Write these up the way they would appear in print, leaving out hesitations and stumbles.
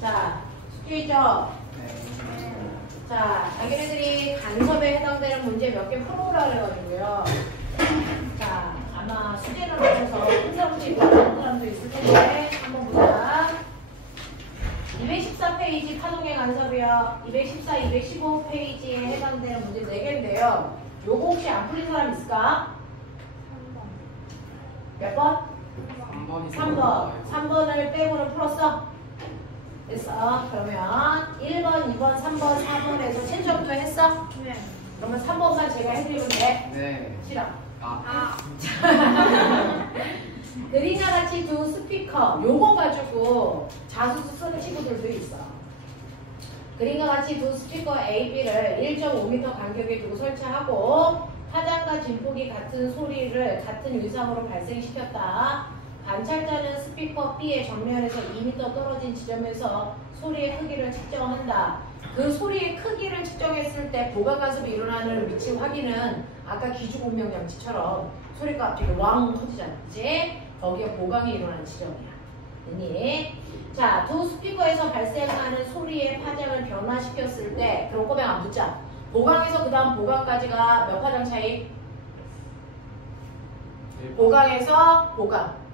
자, 숙제 있죠? 자, 자기네들이 간섭에 해당되는 문제 몇 개 풀어오라 그래가지고요. 자, 아마 숙제를 하면서 혼자문제 보는 사람도 있을 텐데 한번 보자. 214페이지 파동의 간섭이요. 214, 215페이지에 해당되는 문제 4개인데요. 요거 혹시 안 풀린 사람 있을까? 3번. 몇 번? 3번. 3번을 빼고는 풀었어? 됐어. 그러면 1번, 2번, 3번, 4번에서 최저부터 했어? 네. 그러면 3번만 제가 해드리면 돼? 네. 싫어. 그림과 같이 두 스피커 요거 가지고 자소서 쓰는 친구들도 있어. 그림과 같이 두 스피커 A, B를 1.5m 간격에 두고 설치하고 파장과 진폭이 같은 소리를 같은 위상으로 발생시켰다. 관찰자는 스피커 B의 정면에서 2m 떨어진 지점에서 소리의 크기를 측정한다. 그 소리의 크기를 측정했을 때 보강 간섭이 일어나는 위치 확인은 아까 기주공명 장치처럼 소리가 갑자기 왕 터지잖아. 그치? 거기에 보강이 일어나는 지점이야. 됐니? 자, 두 스피커에서 발생하는 소리의 파장을 변화시켰을 때 그럼 꼬맹 안 붙자. 보강에서 그 다음 보강까지가 몇 파장 차이? 보강에서 보강.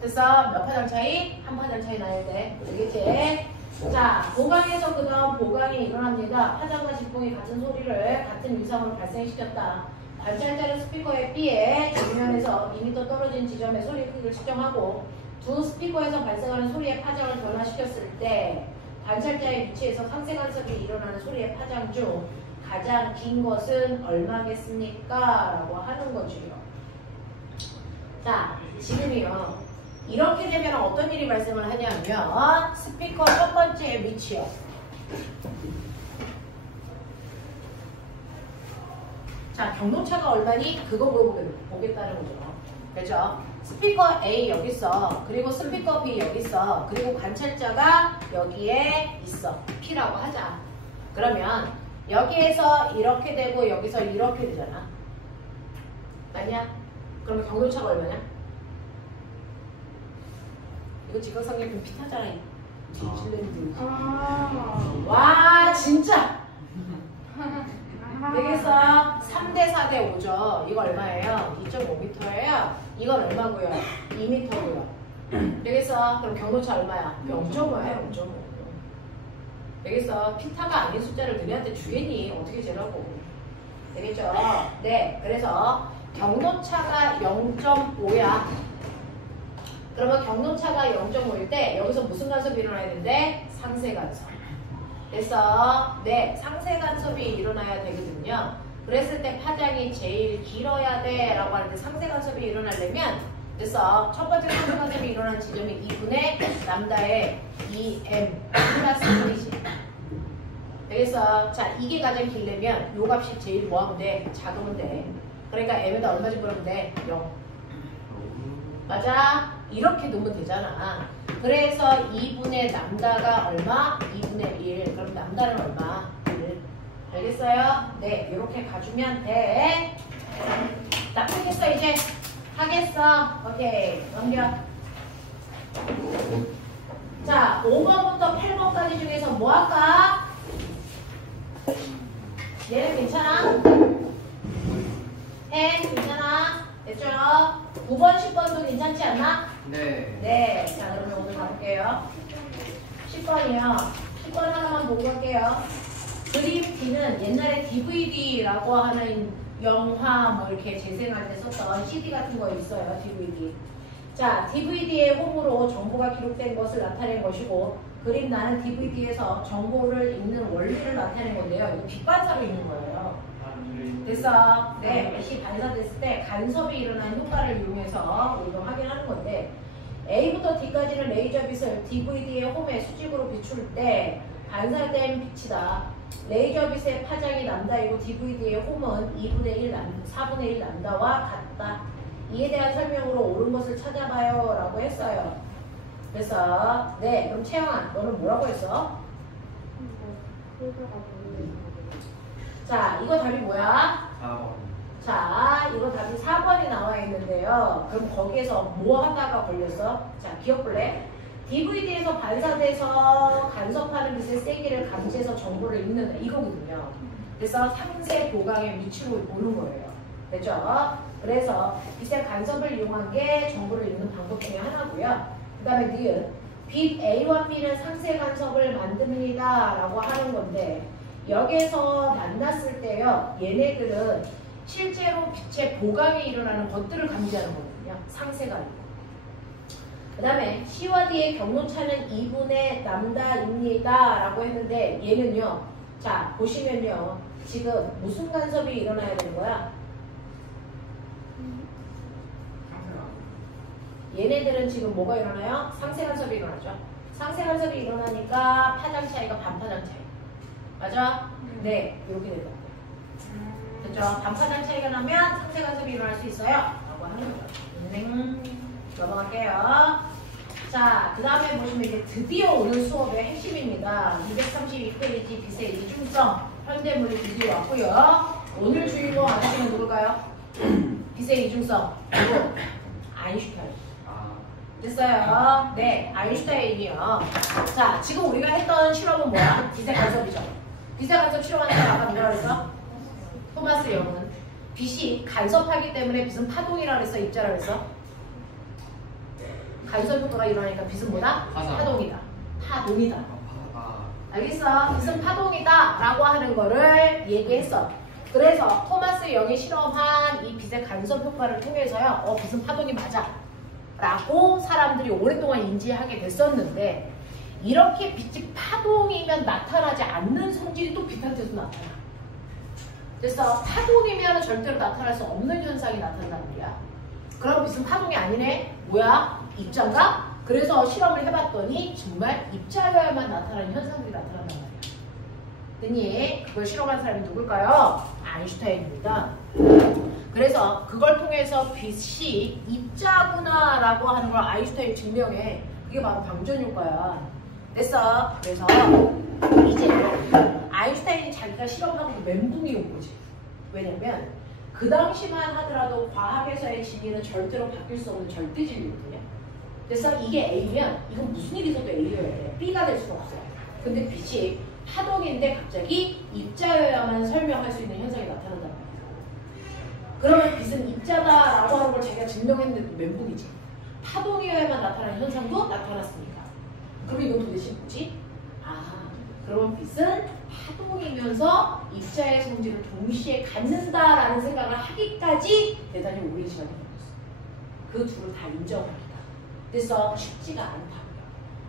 됐어? 몇 파장 차이? 한 파장 차이 나야 돼. 알겠지? 자, 보강에서 그 다음 보강이 일어납니다. 파장과 진폭이 같은 소리를 같은 위상으로 발생시켰다. 관찰자는 스피커의 B의 정면에서 2m 떨어진 지점의 소리 크기를 측정하고 두 스피커에서 발생하는 소리의 파장을 변화시켰을 때 관찰자의 위치에서 상세 간섭이 일어나는 소리의 파장 중 가장 긴 것은 얼마겠습니까? 라고 하는 거지요. 자, 지금이요. 이렇게 되면 어떤 일이 발생을 하냐면 스피커 첫 번째 위치요. 자, 경로차가 얼마니? 그거 물어보겠다는 거죠. 그렇죠? 스피커 A 여기 있어. 그리고 스피커 B 여기 있어. 그리고 관찰자가 여기에 있어. P라고 하자. 그러면 여기에서 이렇게 되고 여기서 이렇게 되잖아. 맞냐? 그러면 경로차가 얼마냐? 이거 지각상계편 피타잖아. 뉴질랜드. 와, 진짜! 되겠어? 3대 4대 5죠. 이거 얼마예요? 2.5m예요. 이건 얼마고요? 2m고요. 되겠어? 그럼 경로차 얼마야? 0.5야, 0.5. 되겠어? 피타가 아닌 숫자를 너희한테 주겠니? 어떻게 재라고? 되겠죠? 네, 그래서 경로차가 0.5야. 그러면 경로차가 0.5일 때 여기서 무슨 간섭이 일어나야 되는데? 상세 간섭. 됐어? 네, 상세 간섭이 일어나야 되거든요. 그랬을 때 파장이 제일 길어야 돼 라고 하는데 상세 간섭이 일어나려면 됐어? 첫 번째 상세 간섭이 일어나는 지점이 2분의 람다의 2m 플러스 1이지. 되겠어? 자, 이게 가장 길려면 요 값이 제일 뭐 하면 돼? 작으면 돼. 그러니까 m에다 얼마 집어넣으면 돼? 0. 맞아? 이렇게 놓으면 되잖아. 그래서 2분의 람다가 얼마? 2분의 1. 그럼 람다는 얼마? 1. 알겠어요? 네, 이렇게 가주면 돼. 납득했어, 이제? 하겠어? 오케이, 넘겨. 자, 5번부터 8번까지 중에서 뭐 할까? 얘는 괜찮아? 해? 괜찮아? 됐죠? 9번, 10번도 괜찮지 않나? 네. 네. 자, 그러면 오늘 가볼게요. 10번이요. 10번 하나만 보고 갈게요. 그림 D는 옛날에 DVD라고 하는 영화 뭐 이렇게 재생할 때 썼던 CD 같은 거 있어요. DVD. 자, DVD의 홈으로 정보가 기록된 것을 나타낸 것이고 그림 나는 DVD에서 정보를 읽는 원리를 나타낸 건데요. 이거 빛반사로 읽는 거예요. 됐어? 네, 메시 반사됐을 때 간섭이 일어나는 효과를 이용해서 우리가 확인하는 건데 A부터 D까지는 레이저 빛을 DVD의 홈에 수직으로 비출 때 반사된 빛이다. 레이저 빛의 파장이 람다이고 DVD의 홈은 2분의 1, 4분의 1 람다와 같다. 이에 대한 설명으로 옳은 것을 찾아봐요 라고 했어요. 그래서 네, 그럼 채영아 너는 뭐라고 했어? 자, 이거 답이 뭐야? 4번. 자, 이거 답이 4번이 나와 있는데요. 그럼 거기에서 뭐 하다가 걸렸어? 자, 기억볼래? DVD에서 반사돼서 간섭하는 빛의 세기를 감지해서 정보를 읽는다. 이거거든요. 그래서 상세 보강의 위치로 보는 거예요. 됐죠? 그래서 빛의 간섭을 이용한 게 정보를 읽는 방법 중에 하나고요. 그 다음에 니은 빛 A와 B는 상세 간섭을 만듭니다 라고 하는 건데 여기에서 만났을 때요. 얘네들은 실제로 빛의 보강이 일어나는 것들을 감지하는 거거든요. 상세가 아니고. 그 다음에 C와 D의 경로차는 2분의 람다입니다 라고 했는데 얘는요. 자 보시면요. 지금 무슨 간섭이 일어나야 되는 거야? 얘네들은 지금 뭐가 일어나요? 상세 간섭이 일어나죠. 상세 간섭이 일어나니까 파장 차이가 반파장 차이. 맞아? 네, 이렇게 된다. 그렇죠? 반파장 차이가 나면 상세 간섭이 일어날 수 있어요. 라고 하는 거죠. 넘어갈게요. 자, 그 다음에 보시면 이제 드디어 오늘 수업의 핵심입니다. 232페이지 빛의 이중성 현대물이 드디어 왔고요. 오늘 주인공 아저씨는 누굴까요? 빛의 이중성. 누구? 아인슈타인. 됐어요. 네, 아인슈타인이요. 자, 지금 우리가 했던 실험은 뭐야? 빛의 간섭이죠. 빛의 간섭 실험하는 거 아까 뭐라 그랬어? 토마스 영은 빛이 간섭하기 때문에 빛은 파동이라 그랬어? 입자라 그랬어? 간섭 효과가 일어나니까 빛은 뭐다? 파동이다. 파동이다. 알겠어? 빛은 파동이다 라고 하는 거를 얘기했어. 그래서 토마스 영이 실험한 이 빛의 간섭 효과를 통해서요. 빛은 파동이 맞아. 라고 사람들이 오랫동안 인지하게 됐었는데 이렇게 빛이 파동이면 나타나지 않는 성질이 또 빛한테서 나타나. 그래서 파동이면 절대로 나타날 수 없는 현상이 나타난단 말이야. 그럼 빛은 파동이 아니네? 뭐야? 입자인가? 그래서 실험을 해봤더니 정말 입자여야만 나타나는 현상들이 나타난단 말이야. 됐니? 그걸 실험한 사람이 누굴까요? 아인슈타인입니다. 그래서 그걸 통해서 빛이 입자구나 라고 하는 걸 아인슈타인이 증명해. 그게 바로 방전 효과야. 됐어. 그래서 이제 아인슈타인이 자기가 실험하고 멘붕이 온 거지. 왜냐면 그 당시만 하더라도 과학에서의 진리는 절대로 바뀔 수 없는 절대 진리거든요. 그래서 이게 A면 이건 무슨 일이 있어도 A여야 돼. B가 될 수가 없어요. 근데 빛이 파동인데 갑자기 입자여야만 설명할 수 있는 현상이 나타난단 말이야. 그러면 빛은 입자다라고 하는 걸 자기가 증명했는데도 멘붕이지. 파동이어야만 나타나는 현상도 나타났으니까. 그럼 이건 도대체 뭐지? 그러면 빛은 파동이면서 입자의 성질을 동시에 갖는다라는 생각을 하기까지 대단히 오랜 시간이 걸렸어. 그 둘을 다 인정합니다. 그래서 쉽지가 않다고요.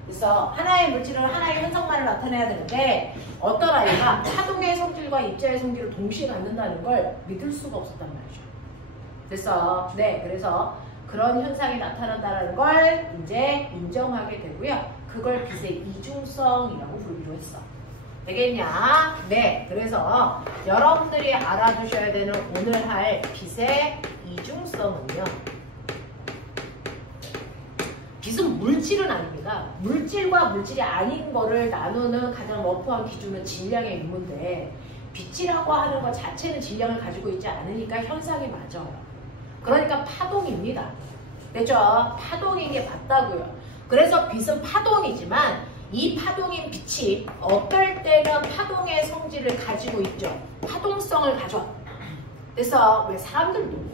그래서 하나의 물질은 하나의 현상만을 나타내야 되는데 어떤 아이가 파동의 성질과 입자의 성질을 동시에 갖는다는 걸 믿을 수가 없었단 말이죠. 그래서 그래서 그런 현상이 나타난다는 걸 이제 인정하게 되고요. 그걸 빛의 이중성이라고 부르기로 했어. 되겠냐? 네. 그래서 여러분들이 알아두셔야 되는 오늘 할 빛의 이중성은요. 빛은 물질은 아닙니다. 물질과 물질이 아닌 거를 나누는 가장 러프한 기준은 질량의 유무인데 빛이라고 하는 것 자체는 질량을 가지고 있지 않으니까 현상이 맞아요. 그러니까 파동입니다. 됐죠? 파동인 게 맞다고요. 그래서 빛은 파동이지만 이 파동인 빛이 어떨 때는 파동의 성질을 가지고 있죠. 파동성을 가져. 그래서 왜 사람들도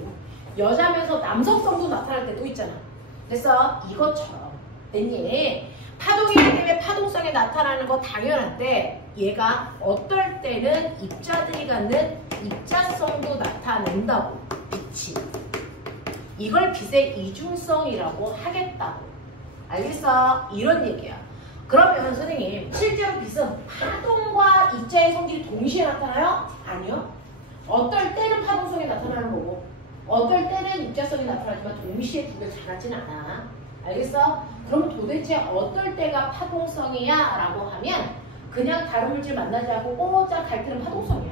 여자면서 남성성도 나타날 때도 있잖아. 그래서 이것처럼 됐니? 파동이기 때문에 파동성이 나타나는 거 당연한데 얘가 어떨 때는 입자들이 갖는 입자성도 나타낸다고. 빛이. 이걸 빛의 이중성이라고 하겠다고. 알겠어? 이런 얘기야. 그러면 선생님 실제로 빛은 파동과 입자의 성질이 동시에 나타나요? 아니요. 어떨 때는 파동성이 나타나는 거고 어떨 때는 입자성이 나타나지만 동시에 두 개 다 같지는 않아. 알겠어? 그럼 도대체 어떨 때가 파동성이야? 라고 하면 그냥 다른 물질 만나지 않고 꼬짝 갈 때는 파동성이야.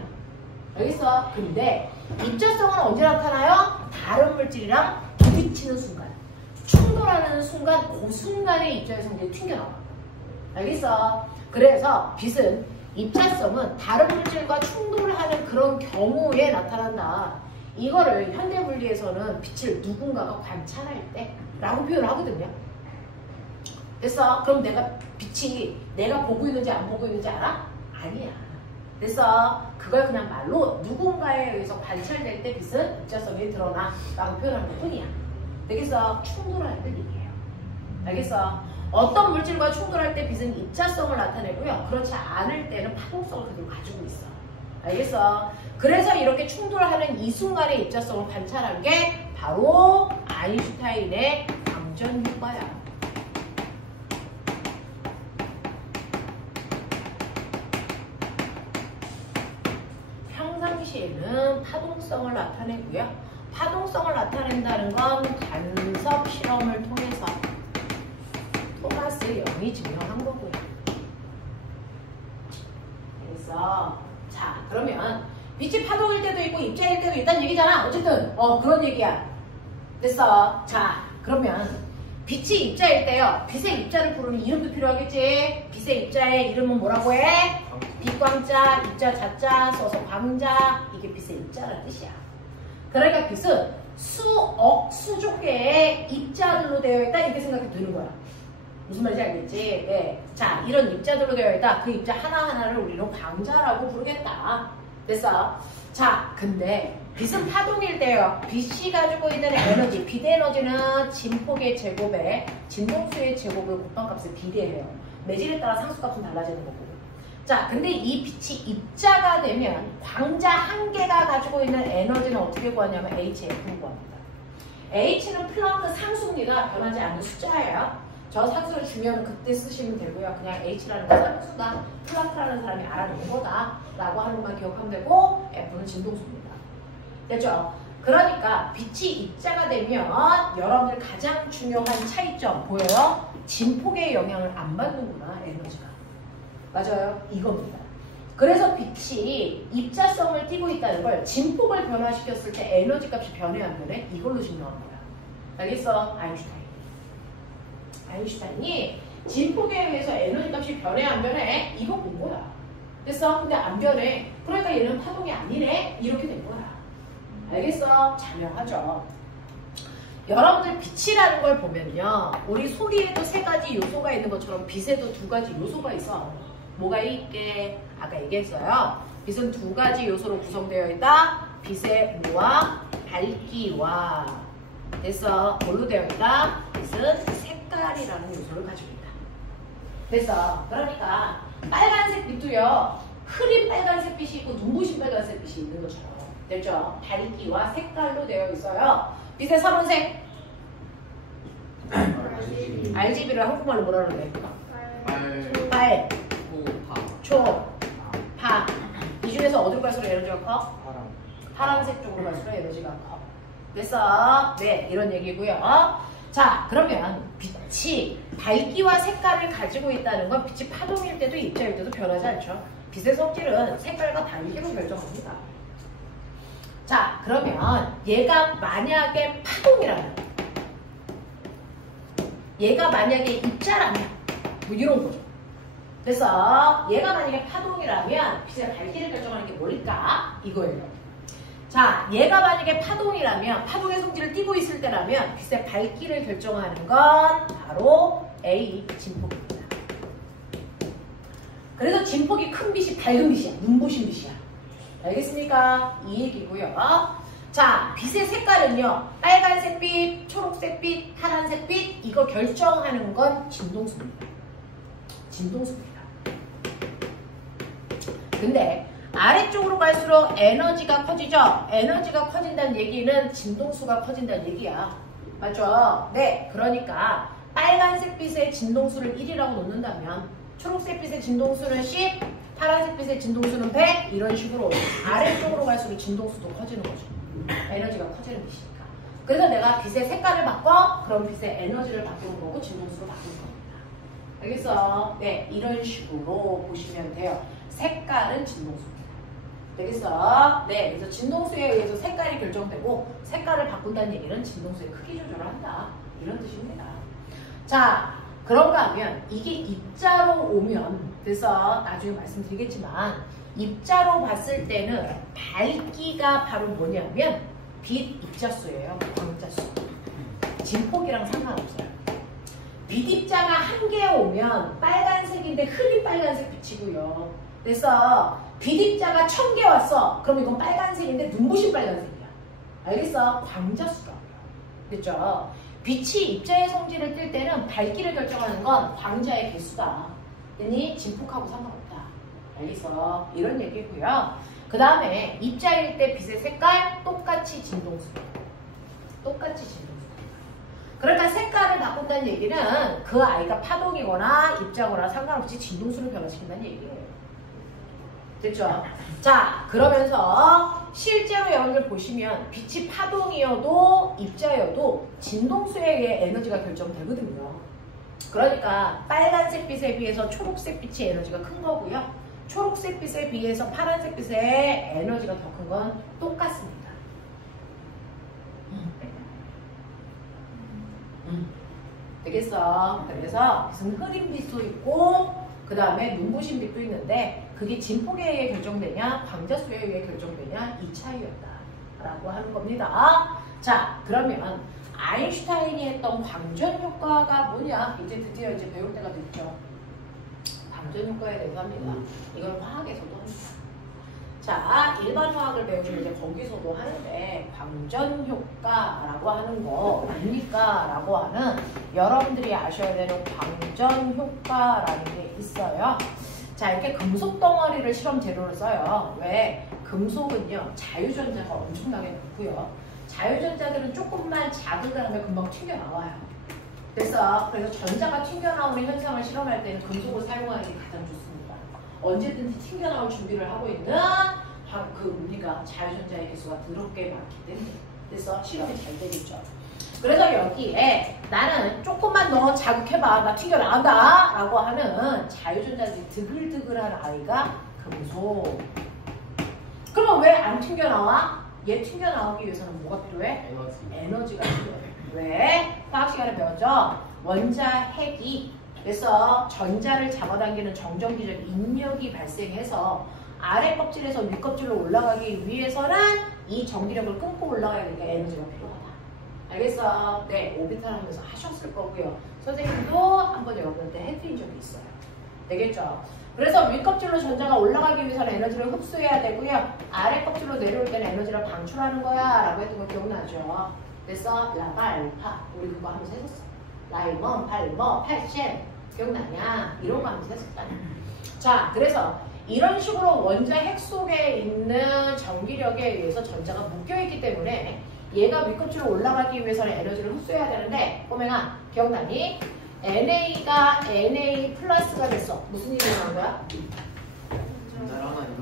알겠어? 근데 입자성은 언제 나타나요? 다른 물질이랑 부딪히는 순간. 충돌하는 순간 그 순간에 입자의 성질이 튕겨나와. 알겠어? 그래서 빛은 입자성은 다른 물질과 충돌을 하는 그런 경우에 나타난다. 이거를 현대물리에서는 빛을 누군가가 관찰할 때 라고 표현을 하거든요. 됐어? 그럼 내가 빛이 내가 보고 있는지 안 보고 있는지 알아? 아니야. 됐어? 그걸 그냥 말로 누군가에 의해서 관찰될 때 빛은 입자성이 드러나 라고 표현하는 것 뿐이야. 되겠어? 충돌할 때 얘기해요. 알겠어? 어떤 물질과 충돌할 때 빛은 입자성을 나타내고요. 그렇지 않을 때는 파동성을 그대로 가지고 있어. 알겠어? 그래서 이렇게 충돌하는 이 순간의 입자성을 관찰한 게 바로 아인슈타인의 광전 효과야. 평상시에는 파동성을 나타내고요. 파동성을 나타낸다는 건 간섭 실험을 통해서 토마스 영이 증명한 거고요. 그래서 자 그러면 빛이 파동일 때도 있고 입자일 때도 있다는 얘기잖아. 어쨌든 그런 얘기야. 됐어. 자 그러면 빛이 입자일 때요. 빛의 입자를 부르는 이름도 필요하겠지. 빛의 입자의 이름은 뭐라고 해? 빛광자, 입자 자자 써서 광자. 이게 빛의 입자라는 뜻이야. 그러니까 빛은 수억 수조 개의 입자들로 되어 있다 이렇게 생각이 드는 거야. 무슨 말인지 알겠지? 네. 자, 이런 입자들로 되어 있다. 그 입자 하나하나를 우리는 광자라고 부르겠다. 됐어? 자, 근데 빛은 파동일 때요. 빛이 가지고 있는 에너지, 빛 에너지는 진폭의 제곱에 진동수의 제곱을 곱한 값에 비례해요. 매질에 따라 상수값은 달라지는 거고. 자, 근데 이 빛이 입자가 되면 광자 한 개가 가지고 있는 에너지는 어떻게 구하냐면 HF로 구합니다. H는 플랑크 상수입니다. 변하지 않는 숫자예요. 저 상수를 주면 그때 쓰시면 되고요. 그냥 H라는 건 상수다. 플랑크라는 사람이 알아낸 거다. 라고 하는 것만 기억하면 되고 F는 진동수입니다. 됐죠? 그러니까 빛이 입자가 되면 여러분들 가장 중요한 차이점 보여요? 진폭의 영향을 안 받는구나. 에너지가. 맞아요. 이겁니다. 그래서 빛이 입자성을 띠고 있다는 걸 진폭을 변화시켰을 때 에너지 값이 변해 안 변해? 이걸로 증명한 거야. 알겠어? 아인슈타인이 진폭에 의해서 에너지 값이 변해 안 변해? 이거 본 거야. 됐어? 근데 안 변해. 그러니까 얘는 파동이 아니네? 이렇게 된 거야. 알겠어? 자명하죠? 여러분들 빛이라는 걸 보면요. 우리 소리에도 세 가지 요소가 있는 것처럼 빛에도 두 가지 요소가 있어. 뭐가 있게? 아까 얘기했어요. 빛은 두 가지 요소로 구성되어 있다. 빛의 무와 밝기와 됐어. 뭘로 되어 있다? 빛은 색깔이라는 요소를 가지고 있다. 됐어. 그러니까 빨간색 빛도요. 흐린 빨간색 빛이 있고 눈부신 빨간색 빛이 있는 것처럼 됐죠? 밝기와 색깔로 되어 있어요. 빛의 삼원색 RGB를 한국말로 뭐라 그러네? 빨, 초, 파. 이 중에서 어디로 갈수록 에너지가 커? 파란색 쪽으로 갈수록 에너지가 커. 됐어? 네, 이런 얘기고요. 자, 그러면 빛이 밝기와 색깔을 가지고 있다는 건 빛이 파동일 때도 입자일 때도 변하지 않죠. 빛의 성질은 색깔과 밝기로 결정합니다. 자, 그러면 얘가 만약에 파동이라면, 얘가 만약에 입자라면, 뭐 이런 거죠. 그래서 얘가 만약에 파동이라면 빛의 밝기를 결정하는 게 뭘까? 이거예요. 자, 얘가 만약에 파동이라면, 파동의 성질을 띠고 있을 때라면 빛의 밝기를 결정하는 건 바로 A, 진폭입니다. 그래서 진폭이 큰 빛이 밝은 빛이야. 눈부신 빛이야. 알겠습니까? 이 얘기고요. 자, 빛의 색깔은요. 빨간색 빛, 초록색 빛, 파란색 빛 이거 결정하는 건 진동수입니다. 진동수입니다. 근데 아래쪽으로 갈수록 에너지가 커지죠? 에너지가 커진다는 얘기는 진동수가 커진다는 얘기야. 맞죠? 네, 그러니까 빨간색 빛의 진동수를 1이라고 놓는다면 초록색 빛의 진동수는 10, 파란색 빛의 진동수는 100 이런 식으로 아래쪽으로 갈수록 진동수도 커지는 거죠. 에너지가 커지는 빛이니까. 그래서 내가 빛의 색깔을 바꿔? 그럼 빛의 에너지를 바꾸는 거고 진동수로 바꾸는 겁니다. 알겠어? 네, 이런 식으로 보시면 돼요. 색깔은 진동수입니다. 되겠어? 네, 그래서 진동수에 의해서 색깔이 결정되고 색깔을 바꾼다는 얘기는 진동수의 크기 조절을 한다. 이런 뜻입니다. 자, 그런가 하면 이게 입자로 오면 그래서 나중에 말씀드리겠지만 입자로 봤을 때는 밝기가 바로 뭐냐면 빛 입자수예요. 광자수. 진폭이랑 상관없어요. 빛입자가 한 개 오면 빨간색인데 흐린 빨간색 빛이고요. 그래서 빛입자가 1000개 왔어. 그럼 이건 빨간색인데 눈부신 빨간색이야. 알겠어? 광자수라고요. 그렇죠? 빛이 입자의 성질을 띌 때는 밝기를 결정하는 건 광자의 개수다. 그러니 진폭하고 상관없다. 알겠어? 이런 얘기고요. 그 다음에 입자일 때 빛의 색깔 똑같이 진동수. 똑같이 진동수. 그러니까 색깔을 바꾼다는 얘기는 그 아이가 파동이거나 입자거나 상관없이 진동수를 변화시킨다는 얘기예요. 됐죠? 자, 그러면서 실제로 여러분들 보시면 빛이 파동이어도 입자여도 진동수에 의해 에너지가 결정되거든요. 그러니까 빨간색 빛에 비해서 초록색 빛의 에너지가 큰 거고요. 초록색 빛에 비해서 파란색 빛의 에너지가 더 큰 건 똑같습니다. 되겠어? 그래서 무슨 흐린 빛도 있고 그 다음에 눈부신 빛도 있는데 그게 진폭에 의해 결정되냐 광자수에 의해 결정되냐 이 차이였다 라고 하는 겁니다. 자, 그러면 아인슈타인이 했던 광전 효과가 뭐냐? 이제 드디어 이제 배울 때가 됐죠. 광전 효과에 대해서 합니다. 이건 화학에서도 합니다. 자, 일반 화학을 배우시면 이제 거기서도 하는데 광전 효과라고 하는 거 뭡니까? 라고 하는 여러분들이 아셔야 되는 광전 효과라는 게 있어요. 자, 이렇게 금속 덩어리를 실험 재료로 써요. 왜? 금속은요 자유전자가 엄청나게 많고요. 자유전자들은 조금만 자극하면 금방 튕겨나와요. 그래서 전자가 튕겨나오는 현상을 실험할 때는 금속을 사용하는 게 가장 좋습니다. 언제든지 튕겨나올 준비를 하고 있는 우리가 자유전자의 개수가 더럽게 많기 때문에 그래서 실험이 잘 되겠죠. 그래서 여기에 나는 조금만 더 자극해봐 나 튕겨나간다 라고 하는 자유전자들이 드글드글한 아이가 금속. 그러면 왜 안 튕겨나와? 얘 튕겨나오기 위해서는 뭐가 필요해? 에너지가 필요해. 왜? 화학 시간에 배웠죠? 원자 핵이 그래서 전자를 잡아당기는 정전기적 인력이 발생해서 아래 껍질에서 위 껍질로 올라가기 위해서는 이 전기력을 끊고 올라가야 되니까 에너지가 필요하다. 알겠어? 네, 오비탈 하면서 하셨을 거고요. 선생님도 한번 여러분한테 해드린 적이 있어요. 되겠죠? 그래서 위 껍질로 전자가 올라가기 위해서는 에너지를 흡수해야 되고요. 아래 껍질로 내려올 때는 에너지를 방출하는 거야 라고 했던 거 기억나죠? 그래서 라바, 알파 우리 그거 하면서 했었어. 라이먼, 발머, 팔셴 기억나냐? 이런 거 하면서 했었잖아. 자, 그래서 이런 식으로 원자 핵 속에 있는 전기력에 의해서 전자가 묶여있기 때문에 얘가 윗껍질로 올라가기 위해서는 에너지를 흡수해야 되는데 꼬맹아 기억나니? NA가 NA 플러스가 됐어. 무슨 일이 일어난 거야?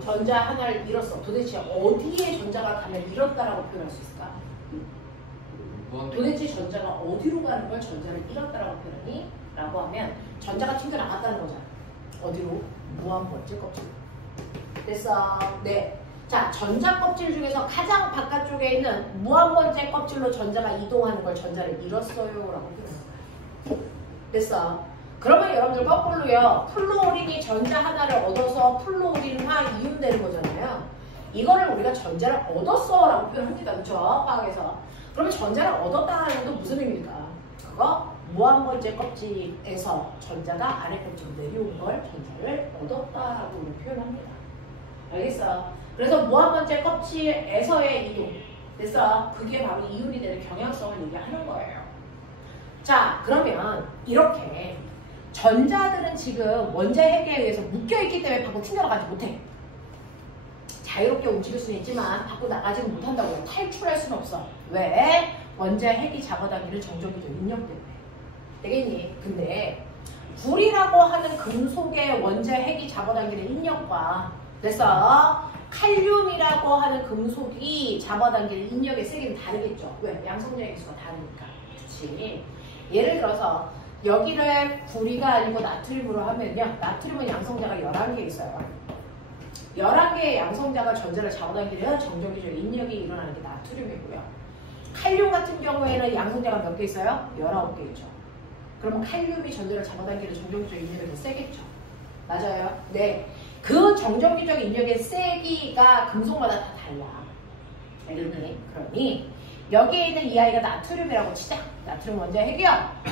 전자 하나를 잃었어. 도대체 어디에 전자가 가면 잃었다라고 표현할 수 있을까? 도대체 전자가 어디로 가는 걸 전자를 잃었다라고 표현하니? 라고 하면 전자가 튕겨나갔다는 거잖아. 어디로? 무한번째 껍질. 됐어. 네. 자, 전자 껍질 중에서 가장 바깥쪽에 있는 무한번째 껍질로 전자가 이동하는 걸 전자를 잃었어요 라고 표현하는 거야. 됐어. 그러면 여러분들 거꾸로요. 플루오린이 전자 하나를 얻어서 플루오린화 이온되는 거잖아요. 이거를 우리가 전자를 얻었어 라고 표현합니다. 그렇죠? 화학에서. 그러면 전자를 얻었다 하는 건 무슨 의미일까? 그거 무한번째 껍질에서 전자가 아래 껍질로 내려온 걸 전자를 얻었다라고 표현합니다. 알겠어? 그래서 무한번째 껍질에서의 이동. 그래서 그게 바로 이온이 되는 경향성을 얘기하는 거예요. 자, 그러면 이렇게 전자들은 지금 원자 핵에 의해서 묶여있기 때문에 밖으로 튕겨나가지 못해. 자유롭게 움직일 수는 있지만 밖으로 나가지는 못한다고요. 탈출할 수는 없어. 왜? 원자 핵이 잡아당기는 정전기적 인력 때문에. 되겠니? 근데 불이라고 하는 금속의 원자 핵이 잡아당기는 인력과 그래서 칼륨이라고 하는 금속이 잡아당기는 인력의 세기는 다르겠죠. 왜? 양성자의 개수가 다르니까. 그치? 예를 들어서 여기를 구리가 아니고 나트륨으로 하면요. 나트륨은 양성자가 11개 있어요. 11개의 양성자가 전자를 잡아당기는 정전기적 인력이 일어나는 게 나트륨이고요. 칼륨 같은 경우에는 양성자가 몇 개 있어요? 19개 있죠. 그러면 칼륨이 전자를 잡아당기는 정전기적 인력이 더 세겠죠. 맞아요? 네. 그 정전기적 인력의 세기가 금속마다 다 달라. 알겠니? 그러니 여기에 있는 이 아이가 나트륨이라고 치자. 나트륨 원자 핵이요.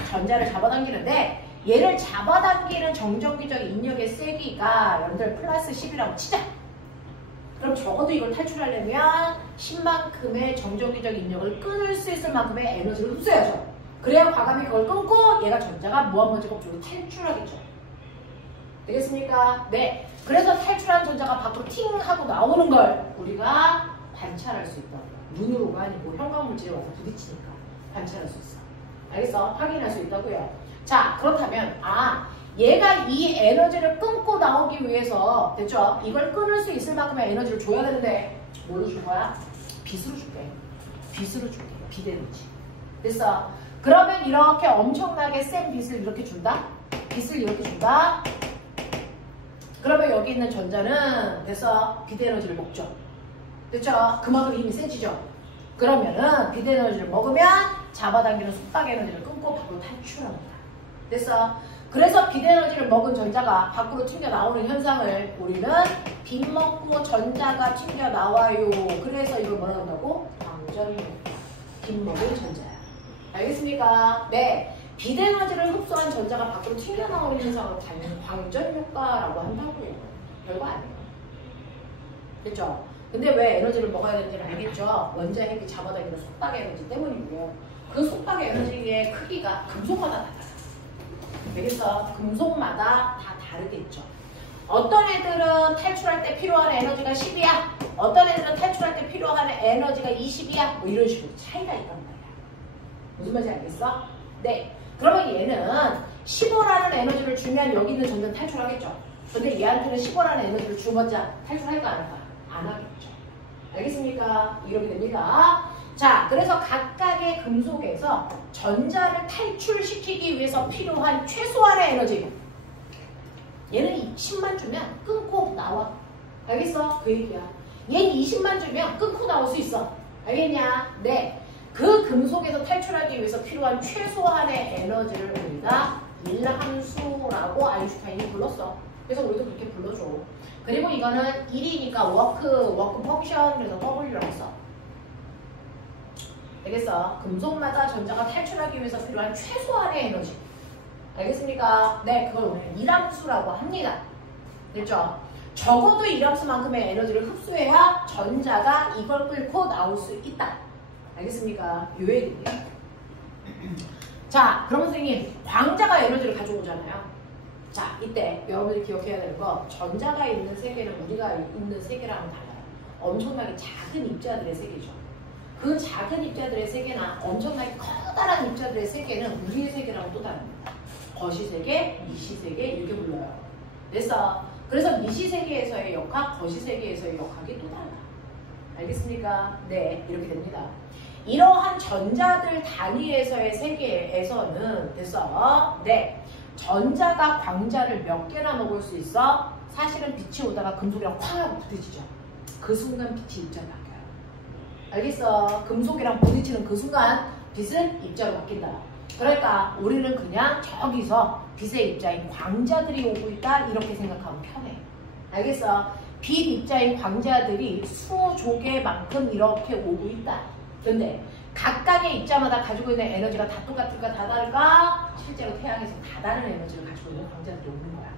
전자를 잡아당기는데 얘를 잡아당기는 정전기적 인력의 세기가 여러분들 플러스 10이라고 치자. 그럼 적어도 이걸 탈출하려면 10만큼의 정전기적 인력을 끊을 수 있을 만큼의 에너지를 흡수해야죠. 그래야 과감히 그걸 끊고 얘가 전자가 무한번째 법칙으로 탈출하겠죠. 되겠습니까? 네. 그래서 탈출한 전자가 밖으로 팅 하고 나오는 걸 우리가 관찰할 수 있다. 눈으로가 아니고 현관물질에 와서 부딪히니까 관찰할 수 있어. 알겠어? 확인할 수 있다고요. 자, 그렇다면 얘가 이 에너지를 끊고 나오기 위해서 됐죠? 이걸 끊을 수 있을 만큼의 에너지를 줘야 되는데 뭘로 줄 거야? 빛으로 줄게. 빛으로 줄게. 빛 에너지. 됐어? 그러면 이렇게 엄청나게 센 빛을 이렇게 준다? 빛을 이렇게 준다? 그러면 여기 있는 전자는 됐어? 빛 에너지를 먹죠. 됐죠? 그만큼 힘이 세지죠? 그러면은 빛 에너지를 먹으면 잡아당기는 속박 에너지를 끊고 밖으로 탈출합니다. 됐어? 그래서 빛 에너지를 먹은 전자가 밖으로 튕겨 나오는 현상을 우리는 빛 먹고 전자가 튕겨 나와요. 그래서 이걸 뭐라 한다고? 광전효과. 빛 먹은 전자야. 알겠습니까? 네. 빛 에너지를 흡수한 전자가 밖으로 튕겨 나오는 현상을 광전효과라고 한다고요. 별거 아니에요. 됐죠? 근데 왜 에너지를 먹어야 되는지는 알겠죠? 원자 핵이 잡아당기는 속박의 에너지 때문이고요. 그 속박의 에너지의 크기가 금속마다 달라요. 알겠어? 금속마다 다 다르겠죠. 어떤 애들은 탈출할 때 필요한 에너지가 10이야. 어떤 애들은 탈출할 때 필요한 에너지가 20이야. 뭐 이런 식으로 차이가 있단 말이야. 무슨 말인지 알겠어? 네. 그러면 얘는 15라는 에너지를 주면 여기 있는 전자는 탈출하겠죠. 근데 얘한테는 15라는 에너지를 주어봤자 탈출할까 안 할까? 안 하겠죠. 알겠습니까? 이렇게 됩니다. 자, 그래서 각각의 금속에서 전자를 탈출시키기 위해서 필요한 최소한의 에너지. 얘는 10만 주면 끊고 나와. 알겠어? 그 얘기야. 얘는 20만 주면 끊고 나올 수 있어. 알겠냐? 네. 그 금속에서 탈출하기 위해서 필요한 최소한의 에너지를 우리가 밀함수라고 아인슈타인이 불렀어. 그래서 우리도 그렇게 불러줘. 그리고 이거는 1이니까 워크 펑션, 그래서 W라고 써. 알겠어? 금속마다 전자가 탈출하기 위해서 필요한 최소한의 에너지. 알겠습니까? 네, 그걸 오늘 일함수라고 합니다. 됐죠? 적어도 일함수만큼의 에너지를 흡수해야 전자가 이걸 끌고 나올 수 있다. 알겠습니까? 요 얘기입니다. 자, 그러면 선생님, 광자가 에너지를 가져오잖아요. 자, 이때 여러분들이 기억해야 되는 거, 전자가 있는 세계는 우리가 있는 세계랑은 달라요. 엄청나게 작은 입자들의 세계죠. 그 작은 입자들의 세계나 엄청나게 커다란 입자들의 세계는 우리의 세계랑은 또 다릅니다. 거시세계, 미시세계 이렇게 불러요. 됐어? 그래서 미시세계에서의 역학, 거시세계에서의 역학이 또 달라. 알겠습니까? 네, 이렇게 됩니다. 이러한 전자들 단위에서의 세계에서는 됐어? 네. 전자가 광자를 몇 개나 먹을 수 있어? 사실은 빛이 오다가 금속이랑 쾅 하고 부딪히죠. 그 순간 빛이 입자로 바뀌어요. 알겠어? 금속이랑 부딪히는 그 순간 빛은 입자로 바뀐다. 그러니까 우리는 그냥 저기서 빛의 입자인 광자들이 오고 있다 이렇게 생각하면 편해. 알겠어? 빛 입자인 광자들이 수조개만큼 이렇게 오고 있다. 근데 각각의 입자마다 가지고 있는 에너지가 다 똑같을까 다 다를까? 실제로 태양에서 다 다른 에너지를 가지고 있는 광자들이 오는 거야.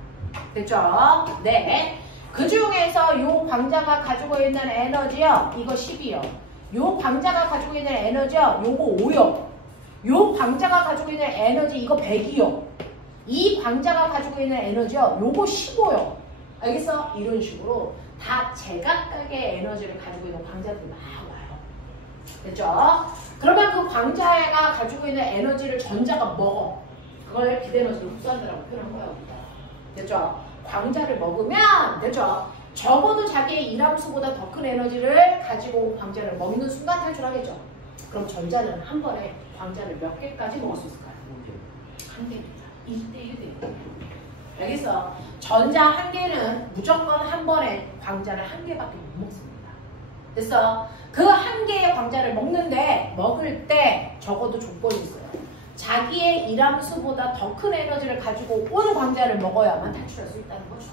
됐죠? 네. 그 중에서 요 광자가 가지고 있는 에너지요. 이거 10이요. 요 광자가 가지고 있는 에너지요. 요거 5요. 요 광자가 가지고 있는 에너지 이거 100이요. 이 광자가 가지고 있는 에너지요. 요거 15요. 알겠어? 이런 식으로 다 제각각의 에너지를 가지고 있는 광자들이 막 와요. 됐죠? 그러면 그 광자가 가지고 있는 에너지를 전자가 먹어. 그걸 빛 에너지를 흡수한다라고 표현한 거예요. 됐죠? 광자를 먹으면 됐죠? 적어도 자기의 일함수보다 더 큰 에너지를 가지고 광자를 먹는 순간 탈출하겠죠. 그럼 전자는 한 번에 광자를 몇 개까지 먹을 수 있을까요? 한 개입니다. 1대 1대1. 알겠어? 전자 한 개는 무조건 한 번에 광자를 한 개밖에 못 먹습니다. 됐어? 그 한 개의 광자를 먹는데 먹을 때 적어도 조건이 있어요. 자기의 일함수보다 더 큰 에너지를 가지고 온 광자를 먹어야만 탈출할 수 있다는 거죠.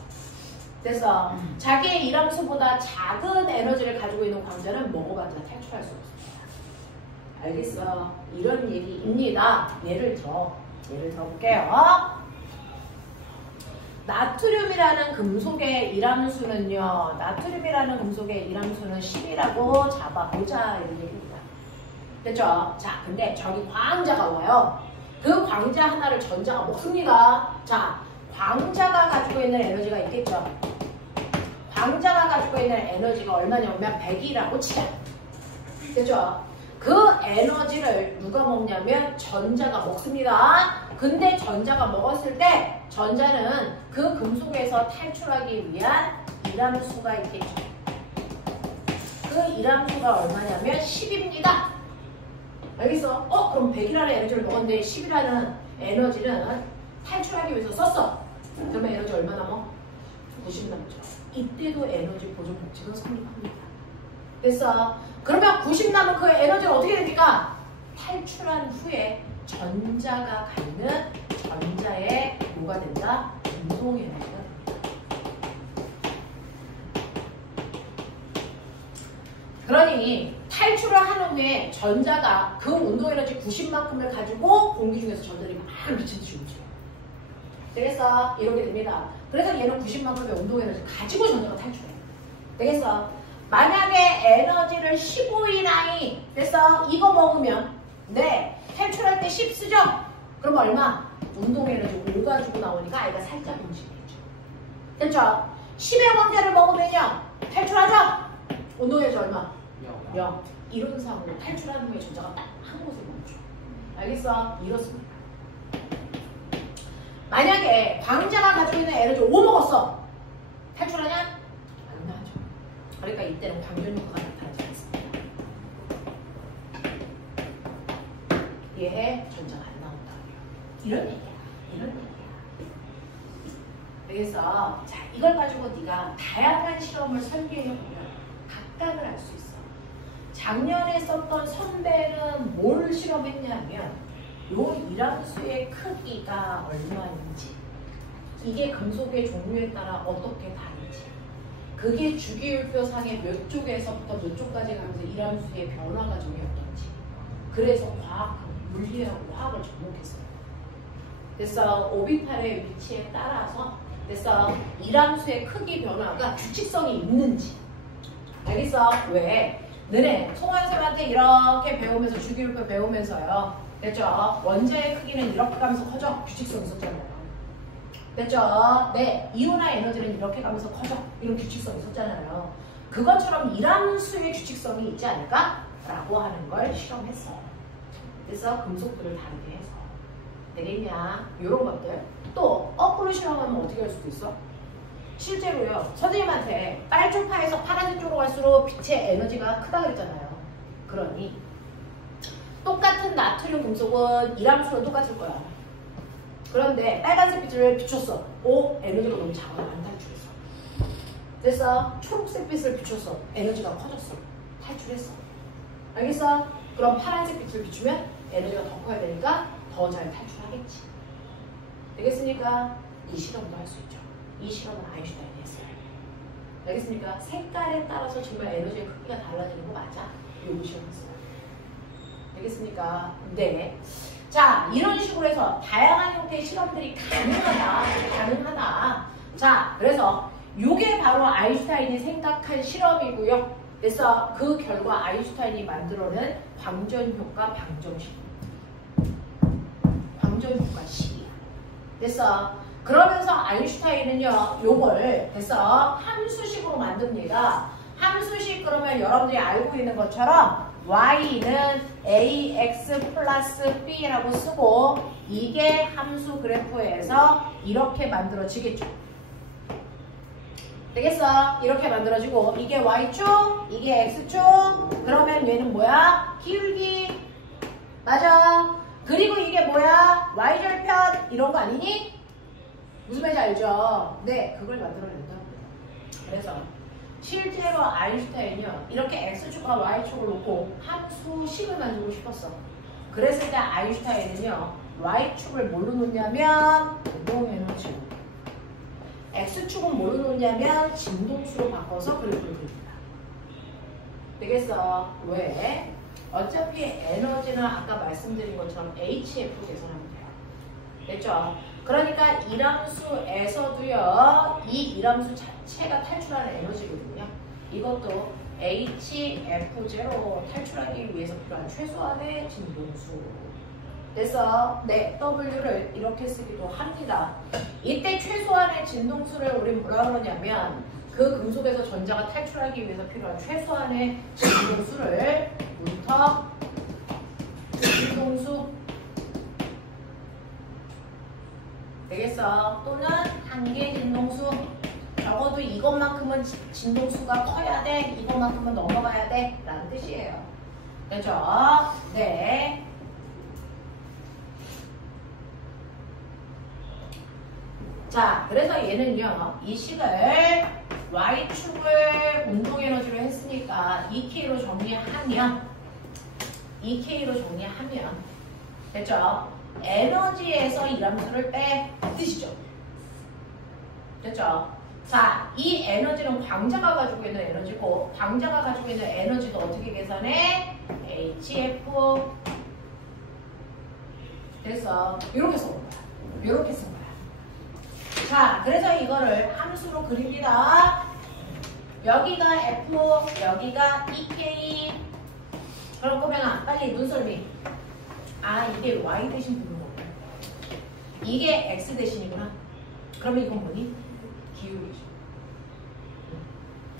그래서 자기의 일함수보다 작은 에너지를 가지고 있는 광자는 먹어봤자 탈출할 수 없습니다. 알겠어. 이런 얘기입니다. 예를 들어볼게요. 나트륨이라는 금속의 일함수는요. 나트륨이라는 금속의 일함수는 10이라고 잡아보자. 이런 얘기입니다. 됐죠? 자, 근데 저기 광자가 와요. 그 광자 하나를 전자가 먹습니다. 자, 광자가 가지고 있는 에너지가 있겠죠. 광자가 가지고 있는 에너지가 얼마냐면 100이라고 치자. 됐죠? 그 에너지를 누가 먹냐면 전자가 먹습니다. 근데 전자가 먹었을 때 전자는 그 금속에서 탈출하기 위한 일함수가 있겠죠. 그 일함수가 얼마냐면 10입니다. 알겠어? 그럼 100이라는 에너지를 먹었는데 10이라는 에너지는 탈출하기 위해서 썼어. 그러면 에너지 얼마 남아? 90 남죠. 이때도 에너지 보존 법칙은 성립합니다. 됐어? 그러면 90 남은 그 에너지가 어떻게 됩니까? 탈출한 후에 전자가 갖는 전자의 뭐가 된다? 운동 에너지가 됩니다. 그러니 탈출을 한 후에 전자가 그 운동 에너지 90만큼을 가지고 공기 중에서 전자들이 막 미친듯이 움직여. 되겠어? 이렇게 됩니다. 그래서 얘는 90만큼의 운동 에너지 가지고 전자가 탈출해. 되겠어? 만약에 에너지를 15이나이 됐어? 이거 먹으면 네 탈출할 때 10 쓰죠? 그럼 얼마? 운동 에너지 5 가지고 나오니까 아이가 살짝 움직이겠죠. 됐죠? 10의 원자를 먹으면요 탈출하죠? 운동 에너지 얼마? 0. 이런 상으로 탈출하는 후에 전자가 딱 한 곳에 멈춰. 알겠어? 이렇습니다. 만약에 광자가 가지고 있는 에너지 5 먹었어. 탈출하냐? 안 나죠. 그러니까 이때는 광전 효과가 나타나지 않습니다. 얘의 전자가 안 나온다. 이런 얘기야. 그래서 자 이걸 가지고 네가 다양한 실험을 설계해보면 각각을 알 수 있어. 작년에 썼던 선배는 뭘 실험했냐면 요 일함수의 크기가 얼마인지, 이게 금속의 종류에 따라 어떻게 다른지, 그게 주기율표상의 몇 쪽에서부터 몇 쪽까지 가면서 일함수의 변화 과정이 어떤지, 그래서 물리하고 화학을 접목했어요. 그래서 오비탈의 위치에 따라서 그래서 일함수의 크기 변화가 규칙성이 있는지. 알겠어? 왜? 너네 송환쌤한테 이렇게 배우면서 주기율표 배우면서요. 됐죠? 원자의 크기는 이렇게 가면서 커져. 규칙성 있었잖아요. 됐죠? 네. 이온화 에너지는 이렇게 가면서 커져. 이런 규칙성 있었잖아요. 그것처럼 일함수의 규칙성이 있지 않을까? 라고 하는 걸 실험했어요. 그래서 금속들을 다르게 해서. 되겠냐? 이런 것들. 또 거꾸로 실험하면 어떻게 할 수도 있어? 실제로요. 선생님한테 빨주파에서 파란색 쪽으로 갈수록 빛의 에너지가 크다 그랬잖아요. 그러니 똑같은 나트륨 금속은 일함수는 똑같을 거야. 그런데 빨간색 빛을 비췄어. 에너지가 너무 작아. 안 탈출했어. 그래서 초록색 빛을 비췄어. 에너지가 커졌어. 탈출했어. 알겠어? 그럼 파란색 빛을 비추면 에너지가 더 커야 되니까 더 잘 탈출하겠지. 되겠습니까? 이 실험도 할 수 있죠. 이 실험은 아인슈타인이 했어요. 알겠습니까? 색깔에 따라서 정말 에너지의 크기가 달라지는 거 맞아? 요거 실험했어요. 되겠습니까? 네. 자, 이런 식으로 해서 다양한 형태의 실험들이 가능하다. 자, 그래서 이게 바로 아인슈타인이 생각한 실험이고요. 그래서 그 결과 아인슈타인이 만들어낸 광전효과 방정식. 광전효과식이야. 그래서 그러면서 아인슈타인은요, 요걸 그래서 함수식으로 만듭니다. 함수식 그러면 여러분들이 알고 있는 것처럼 y는 ax 플러스 b라고 쓰고 이게 함수 그래프에서 이렇게 만들어지겠죠. 되겠어? 이렇게 만들어지고 이게 y축, 이게 x축. 그러면 얘는 뭐야? 기울기. 맞아. 그리고 이게 뭐야? y절편. 이런 거 아니니? 무슨 말인지 알죠? 네, 그걸 만들어낸다고 해요. 그래서 실제로 아인슈타인이요, 이렇게 x축과 y축을 놓고 함수식을 만들고 싶었어. 그랬을 때 아인슈타인은요, y축을 뭘로 놓냐면 운동에너지로, x축은 뭘로 놓냐면 진동수로 바꿔서 그래프를 그립니다. 되겠어? 왜? 어차피 에너지는 아까 말씀드린 것처럼 HF 계산하면 돼요. 됐죠? 그러니까 이함수에서도요, 이 이함수 자체가 탈출하는 에너지거든요. 이것도 HF0 탈출하기 위해서 필요한 최소한의 진동수. 그래서 네, W를 이렇게 쓰기도 합니다. 이때 최소한의 진동수를 우린 뭐라 그러냐면 그 금속에서 전자가 탈출하기 위해서 필요한 최소한의 진동수를 문턱 진동수 되겠어. 또는 한계 진동수. 적어도 이것만큼은 진동수가 커야 돼. 이것만큼은 넘어가야 돼. 라는 뜻이에요. 되죠? 네. 자, 그래서 얘는요, 이 식을 Y축을 운동에너지로 했으니까 EK로 정리하면, 됐죠? 에너지에서 이함수를 빼 뜻이죠. 됐죠? 자, 이 에너지는 광자가 가지고 있는 에너지고, 광자가 가지고 있는 에너지도 어떻게 계산해? HF. 그래서 이렇게 써본 거야. 이렇게 쓴 거야. 자, 그래서 이거를 함수로 그립니다. 여기가 F, 여기가 EK. 그럼 꼬맹아, 빨리 눈썰미. 아, 이게 Y 대신 부르는 거구나. 이게 X 대신이구나. 그러면 이건 뭐니? 기울기죠.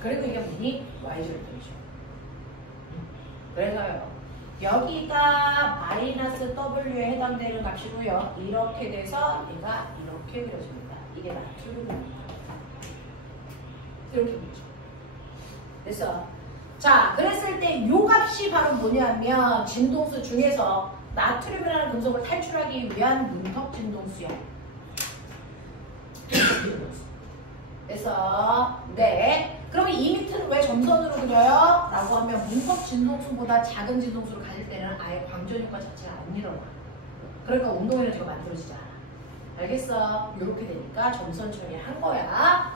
그리고 이게 뭐니? Y절편이죠. 그래서요, 여기가 마이너스 W에 해당되는 값이고요. 이렇게 돼서 얘가 이렇게 그려집니다. 이게 나트륨입니다. 이렇게 그리죠. 됐어. 자, 그랬을 때 요 값이 바로 뭐냐면 진동수 중에서 나트륨이라는 금속을 탈출하기 위한 문턱 진동수요. 그래서 네. 그러면 이 밑은 왜 점선으로 그려요? 라고 하면 문턱 진동수보다 작은 진동수를 가질 때는 아예 광전 효과 자체가 안 일어나. 그러니까 운동 에너지가 만들어지지 않아. 알겠어? 이렇게 되니까 점선 처리한 거야.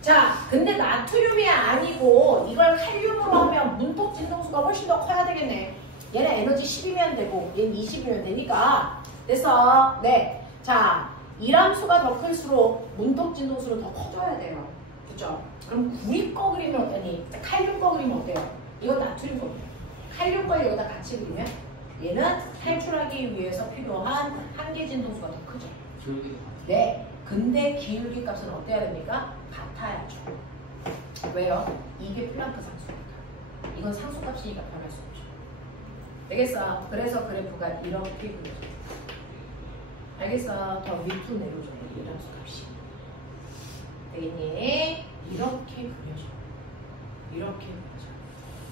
자, 근데 나트륨이 아니고 이걸 칼륨으로 하면 문턱 진동수가 훨씬 더 커야 되겠네. 얘는 에너지 10이면 되고 얘는 20이면 되니까. 그래서 네. 자, 이함수가 더 클수록 문턱 진동수는 더 커져야 돼요. 그죠? 그럼 구리 거 그리면 어떠니? 칼륨 거 그리면 어때요? 이건 나트륨 거예요. 칼륨 걸 여기다 같이 그리면 얘는 탈출하기 위해서 필요한 한계 진동수가 더 크죠. 네. 근데 기울기 값은 어때야 됩니까? 같아야죠. 왜요? 이게 플랑크 상수니까. 이건 상수값이니까 변할 수 없죠. 알겠어? 그래서 그래프가 이렇게 그려져요. 알겠어? 더 밑으로 내려줘요. 이 함수 값이. 되겠니? 이렇게 그려줘. 이렇게 그려줘.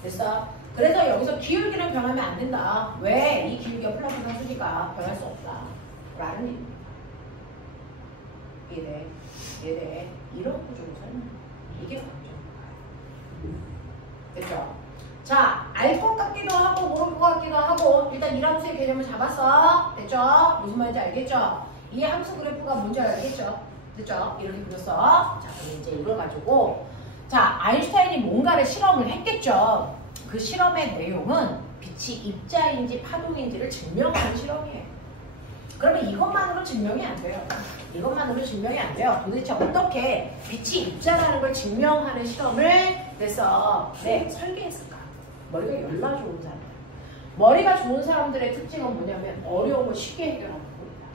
됐어? 그래서 여기서 기울기는 변하면 안 된다. 왜? 이 기울기가 플랑크 상수니까 변할 수 없다. 라는 얘기입니다. 얘네 이런 구조로 설명해. 이게 강조입니다. 됐죠? 자, 알 것 같기도 하고 모를 것 같기도 하고 일단 이 함수의 개념을 잡았어. 됐죠? 무슨 말인지 알겠죠? 이 함수 그래프가 뭔지 알겠죠? 됐죠? 이렇게 그렸어. 자, 그럼 이제 이걸 가지고 자, 아인슈타인이 뭔가를 실험을 했겠죠? 그 실험의 내용은 빛이 입자인지 파동인지를 증명하는 실험이에요. 그러면 이것만으로 증명이 안 돼요. 이것만으로 증명이 안 돼요. 도대체 어떻게 빛이 입자라는 걸 증명하는 실험을 그래서 설계했을까? 머리가 열나 좋은 사람. 머리가 좋은 사람들의 특징은 뭐냐면 어려운 걸 쉽게 해결하는 겁니다.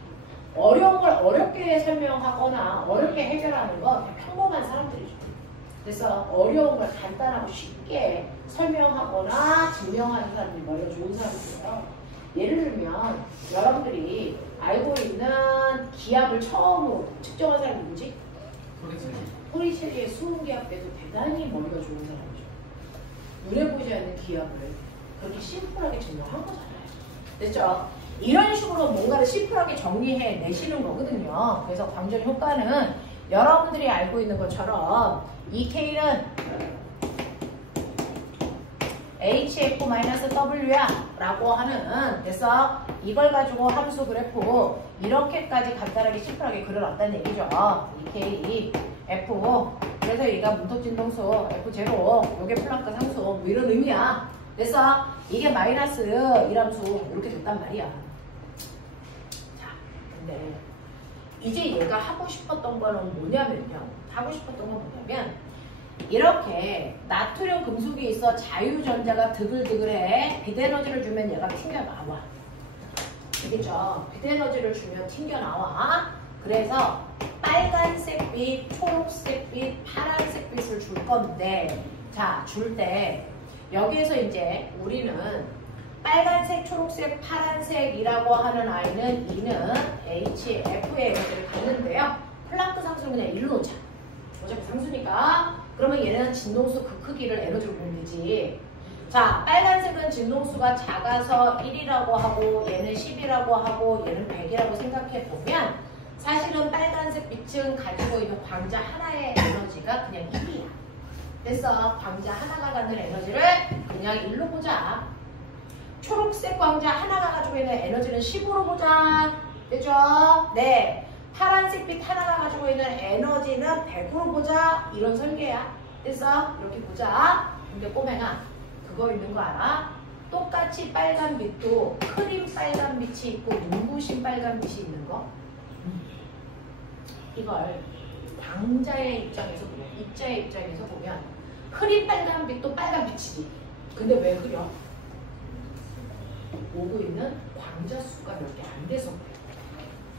어려운 걸 어렵게 설명하거나 어렵게 해결하는 건 평범한 사람들이죠. 그래서 어려운 걸 간단하고 쉽게 설명하거나 증명하는 사람들이 머리가 좋은 사람들이에요. 예를 들면 여러분들이 알고 있는 기압을 처음으로 측정한 사람이 누구지? 토리체리의 수은기압에도 대단히 머리가 좋은 사람이죠. 눈에 보이지 않는 기압을 그렇게 심플하게 증명한 거잖아요. 됐죠? 이런 식으로 뭔가를 심플하게 정리해 내시는 거거든요. 그래서 광전 효과는 여러분들이 알고 있는 것처럼 EK는 HF-W야 라고 하는 그래서 이걸 가지고 함수 그래프 이렇게까지 간단하게 심플하게 그려놨다는 얘기죠. EK, F 그래서 얘가 문턱 진동수 F0 요게 플랑크 상수 뭐 이런 의미야. 그래서 이게 마이너스 1함수 이렇게 됐단 말이야. 자, 근데 이제 얘가 하고 싶었던 거는 뭐냐면요. 하고 싶었던 건 뭐냐면 이렇게 나트륨 금속에 있어 자유전자가 드글드글해. 비대에너지를 주면 얘가 튕겨나와. 알겠죠? 비대에너지를 주면 튕겨나와. 그래서 빨간색 빛, 초록색 빛, 파란색 빛을 줄 건데 자, 줄 때 여기에서 이제 우리는 빨간색, 초록색, 파란색이라고 하는 아이는 E는 HF의 에너지를 갖는데요. 플랑크 상수는 그냥 1로 놓자. 어차피 상수니까. 그러면 얘는 진동수 그 크기를 에너지로 보면 되지. 자, 빨간색은 진동수가 작아서 1이라고 하고 얘는 10이라고 하고 얘는 100이라고 생각해 보면 사실은 빨간색 빛은 가지고 있는 광자 하나의 에너지가 그냥 1이야. 그래서 광자 하나가 갖는 에너지를 그냥 1로 보자. 초록색 광자 하나가 가지고 있는 에너지는 10으로 보자. 됐죠? 네. 파란색 빛 하나가 가지고 있는 에너지는 100으로 보자. 이런 설계야. 그래서 이렇게 보자. 근데 꼬맹아 그거 있는 거 알아? 똑같이 빨간 빛도 크림 빨간 빛이 있고 눈부신 빨간 빛이 있는 거. 이걸 광자의 입장에서 보면, 입자의 입장에서 보면 흐린 빨간 빛도 빨간 빛이지. 근데 왜 흐려? 오고 있는 광자 수가 몇 개 안 돼서 그래.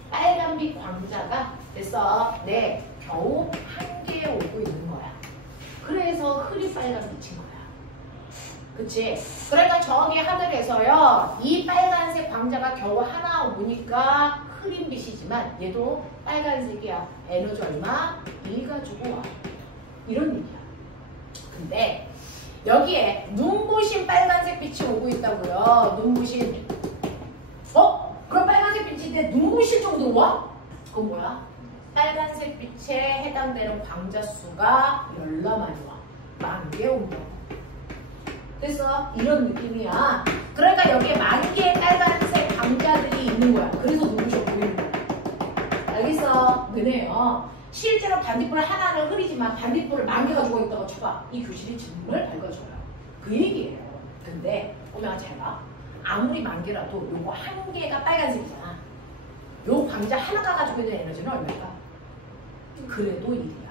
빨간빛 광자가 됐어. 네, 겨우 한 개에 오고 있는 거야. 그래서 흐린 빨간 빛인 거야. 그치? 그러니까 저기 하늘에서요, 이 빨간색 광자가 겨우 하나 오니까 흐린 빛이지만 얘도 빨간색이야. 에너지 얼마? 1 가지고 와. 이런 얘기야. 근데 여기에 눈부신 빨간색 빛이 오고 있다고요. 눈부신. 그럼 빨간색 빛인데 눈부실 정도로 와? 그건 뭐야? 빨간색 빛에 해당되는 광자 수가 열나 많이 와. 10,000개 온다고. 그래서 이런 느낌이야. 그러니까 여기에 10,000개의 빨간색 광자들이 있는 거야. 그래서 눈부셔 보이는 거야. 알겠어? 은혜요. 실제로 반딧불 하나는 흐리지만 반딧불을 10,000개 가지고 있다고 쳐봐. 이 교실이 정말 밝아져요. 그 얘기예요. 근데 오면 잘 봐. 아무리 10,000개라도 요거 한 개가 빨간색이잖아. 요 광자 하나가 가지고 있는 에너지는 얼마일까? 그래도 1이야.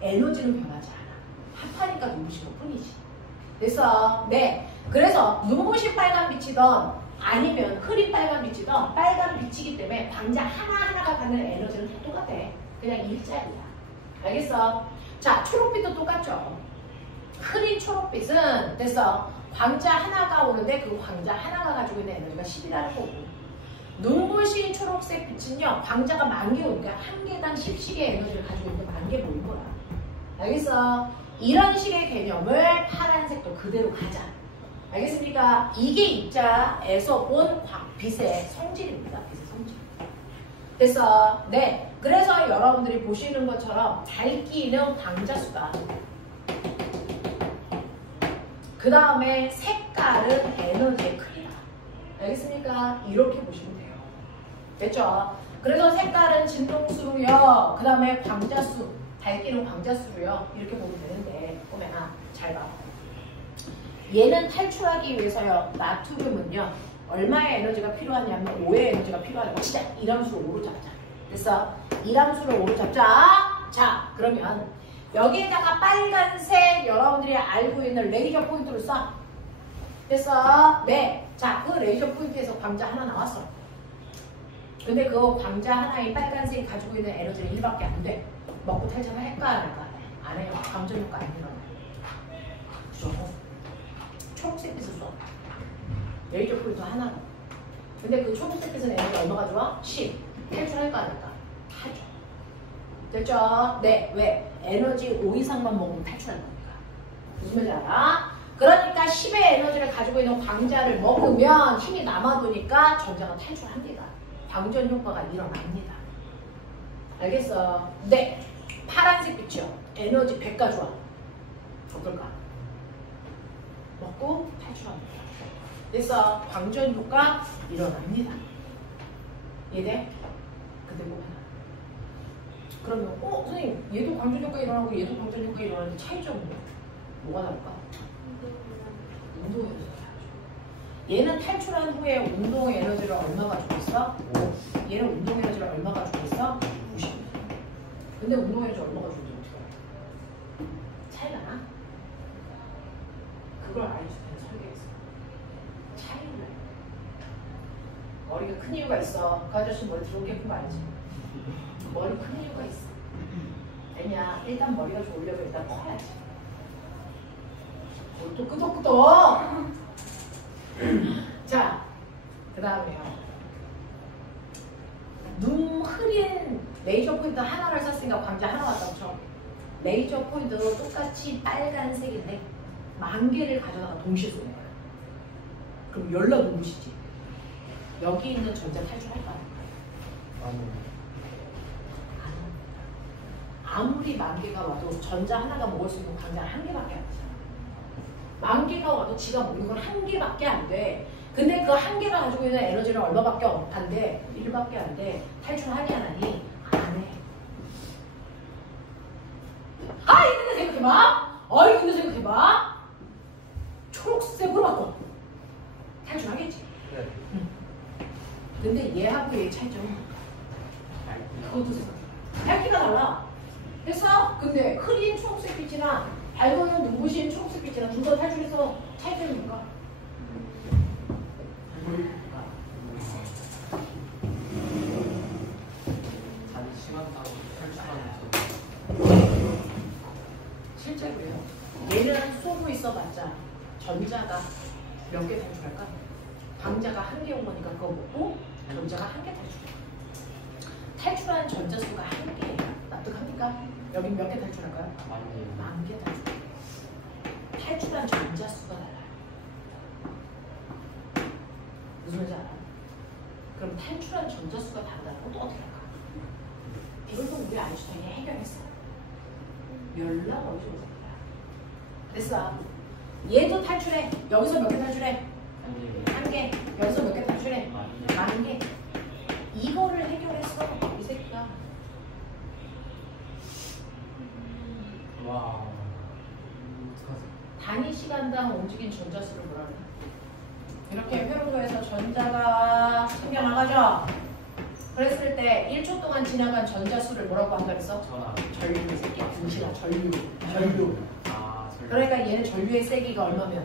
에너지는 변하지 않아. 합하니까 눈부신 것 뿐이지. 그래서 네. 그래서 눈부신 빨간 빛이던 아니면 흐린 빨간 빛이던 빨간 빛이기 때문에 광자 하나하나가 갖는 에너지는 다 똑같아. 그냥 1짜리야. 알겠어? 자, 초록빛도 똑같죠. 흐린 초록빛은 됐어. 광자 하나가 오는데 그 광자 하나가 가지고 있는 에너지가 10이라는 거고, 눈부신 초록색 빛은요, 광자가 10,000개 오니까 한 개당 10씩의 에너지를 가지고 있는 10,000개 모인 거야. 알겠어? 이런 식의 개념을 파란색도 그대로 가자. 알겠습니까? 이게 입자에서 온 빛의 성질입니다. 빛의 성질. 그래서 네, 그래서 여러분들이 보시는 것처럼 밝기는 광자수다. 그 다음에 색깔은 에너지의 크기다. 알겠습니까? 이렇게 보시면 돼요. 됐죠? 그래서 색깔은 진동수로요. 그 다음에 광자수, 밝기는 광자수로요. 이렇게 보면 되는데, 꼬맹아, 잘 봐. 얘는 탈출하기 위해서요. 나트륨은요. 얼마의 에너지가 필요하냐면 5의 에너지가 필요하다고. 진짜 1함수로 5로 잡자. 됐어? 1함수로 5로 잡자. 자, 그러면 여기에다가 빨간색 여러분들이 알고 있는 레이저 포인트를 쏴. 됐어? 네. 자, 그 레이저 포인트에서 광자 하나 나왔어. 근데 그 광자 하나의 빨간색이 가지고 있는 에너지는 1밖에 안 돼. 먹고 탈출을 할까 안 할까? 안 해요. 감전 효과 안 일어나요. 무조건. 초록색 빛을 쏴. 레이저 포인트 하나로. 근데 그 초록색 빛은 에너지 얼마가 좋아? 10. 탈출할까 안 할까? 하죠. 됐죠? 네. 왜? 에너지 5 이상만 먹으면 탈출할 거니까. 무슨 말인지 알아? 그러니까 10의 에너지를 가지고 있는 광자를 먹으면 힘이 남아도니까 전자가 탈출합니다. 방전 효과가 일어납니다. 알겠어? 네. 파란색 빛이요. 에너지 100 가져와. 어떨까? 먹고 탈출합니다. 그래서 방전 효과 일어납니다. 이해돼? 근데 뭐 하나? 그러면 선생님 얘도 방전 효과 일어나고 얘도 방전 효과 일어나는데 차이점은 뭐가 다를까? 운동 에너지가 달라져. 얘는 탈출한 후에 운동 에너지를 얼마 가지고 있어? 5. 얘는 운동 에너지를 얼마 가지고 있어? 90. 근데 운동 에너지 얼마 가지고 있는지 어떻게 알아? 차이가 나? 그걸 아인슈타인이 설계했어. 차이를 나. 머리가 큰 이유가 있어. 그 아저씨 머리 들어오겠군 거 알지? 머리 큰 이유가 있어. 왜냐? 일단 머리가 좋으려면 일단 커야지. 또 끄덕끄덕. 자, 그 다음에요. 눈 흐린 레이저 포인터 하나를 썼으니까 광자 하나 왔다고 쳐. 레이저 포인터도 똑같이 빨간색인데 10,000개를 가져다가 동시에 쏘는 거야. 그럼 열나 눈부시지. 여기 있는 전자 탈출할까? 아무리 10,000개가 와도 전자 하나가 먹을 수 있는 광자는 1개밖에 안 되잖아. 10,000개가 와도 지가 먹는 건 1개밖에 안 돼. 근데 그 1개가 가지고 있는 에너지는 얼마밖에 안 돼? 1밖에 안 돼. 탈출하니 안 하니? 안 해. 아, 있는데 생각해봐. 있는데 생각해봐. 초록색으로 바꿔. 탈출하겠지? 네. 응. 근데 얘하고 얘의 차이점은 그것도 생각해. 밝기가 달라. 됐어? 근데 흐린 초록색 빛이나 밝은 눈부신 초록색 빛이나 둘 다 탈출해서 차이점이 뭘까? 자기 시간당 탈출하면서 실제로요. 얘는 쏘고 있어봤자 전자가 몇 개 탈출할까? 광자가 1개 온 거니까 그거 먹고 전자가 1개 탈출해. 탈출한 전자 수가 1개예요. 납득합니까? 여긴 몇 개 탈출할까요? 10,000개 탈출. 탈출한 전자 수가 달라요. 무슨 말인지 알아? 그럼 탈출한 전자 수가 다르다는 건 또 어떻게 할까? 이걸 또 우리 아인슈타인이 해결했어. 연락 어디서 오는 거야? 됐어. 얘도 탈출해. 여기서 몇 개 탈출해? 1개. 여기서 몇 개 탈출해? 10,000개. 이거를 해결했어. 이 새끼가. 와. 단위 시간당 움직인 전자수를 뭐라 그래? 이렇게 회로도에서 전자가 생겨나가죠? 그랬을 때 1초 동안 지나간 전자수를 뭐라고 한다 그랬어? 전류. 이 새끼야. 분신아. 전류. 전류. 아, 전류. 그러니까 얘는 전류의 세기가 얼마면?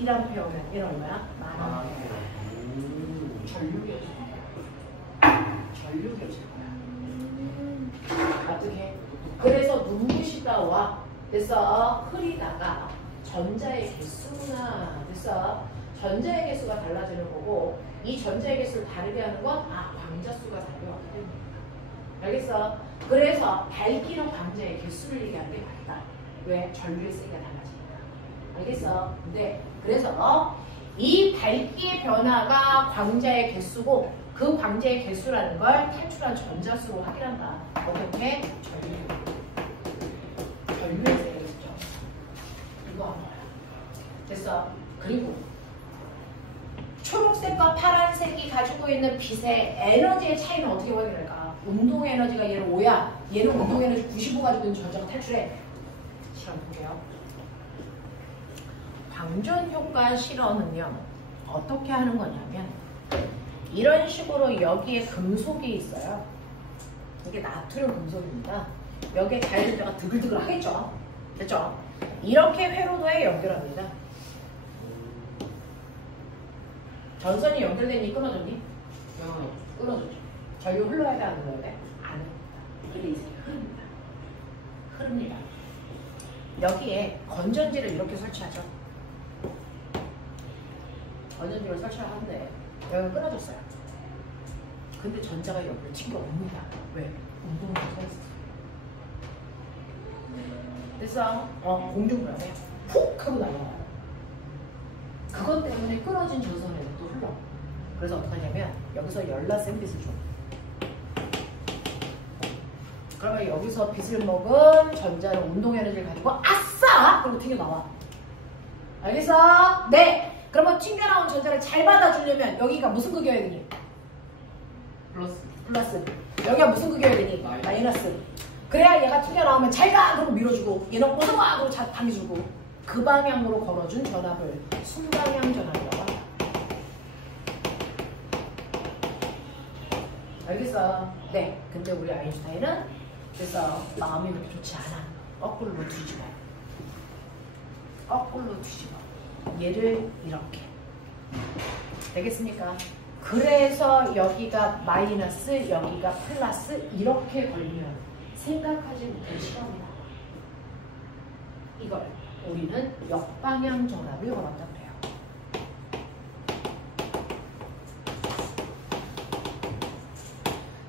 1A면 얘는 얼마야? 10,000A. 전류계였어. 전류계였을 거야. 어떻게? 그래서 눈부시다와 됐어? 흐리다가 전자의 개수나 됐어? 전자의 개수가 달라지는 거고 이 전자의 개수를 다르게 하는 건 광자 수가 다르게 됩니다. 알겠어? 그래서 밝기는 광자의 개수를 얘기하는 게 맞다. 왜? 전류의 세기가 달라지니까. 알겠어? 근데 그래서 이 밝기의 변화가 광자의 개수고 그 광자의 개수라는 걸 탈출한 전자수로 확인한다. 어떻게? 전류의 세기를 쓰죠. 이거 한 거야. 됐어? 그리고 초록색과 파란색이 가지고 있는 빛의 에너지의 차이는 어떻게 확인할까? 운동 에너지가 얘는 5야. 얘는 운동 에너지 95 가지고 있는 전자가 탈출해. 실험 볼게요. 방전 효과 실험은요. 어떻게 하는 거냐면 이런 식으로 여기에 금속이 있어요. 이게 나트륨 금속입니다. 여기에 자연전자가 드글드글 하겠죠. 됐죠? 이렇게 회로도에 연결합니다. 전선이 연결되니 끊어졌니? 끊어졌죠. 전류 흘러야 돼, 안 흘러야 돼? 안 흘러야 돼. 근데 이제 흐릅니다. 흐릅니다. 여기에 건전지를 이렇게 설치하죠. 건전지를 설치하는데 여기 끊어졌어요. 근데 전자가 여기를 튕겨옵니다. 왜? 운동을 서 있었어요. 됐어? 공중불안에 훅 하고 날아가요. 그것 때문에 끊어진 전선에서 또 흘러. 그래서 어떻게 하냐면 여기서 열나 센 빛을 줘. 그러면 여기서 빛을 먹은 전자는 운동 에너지를 가지고 아싸! 그러고 튕겨나와. 알겠어? 네! 그러면 튕겨나온 전자를 잘 받아주려면 여기가 무슨 극이어야 되니? 플러스. 여기가 무슨 극이어야 되니? 마이너스. 그래야 얘가 튕겨나오면 잘 가! 그러고 밀어주고 얘는 어서와! 그러고 당겨주고 그 방향으로 걸어준 전압을 순방향 전압이라고 한다. 알겠어? 네. 근데 우리 아인슈타인은 그래서 마음이 그렇게 좋지 않아. 거꾸로 뒤집어. 거꾸로 뒤집어. 얘를 이렇게. 되겠습니까? 그래서 여기가 마이너스, 여기가 플러스 이렇게 걸리면 생각하지 못할 시간이다. 이걸 우리는 역방향 전압을 걸었다 그래요.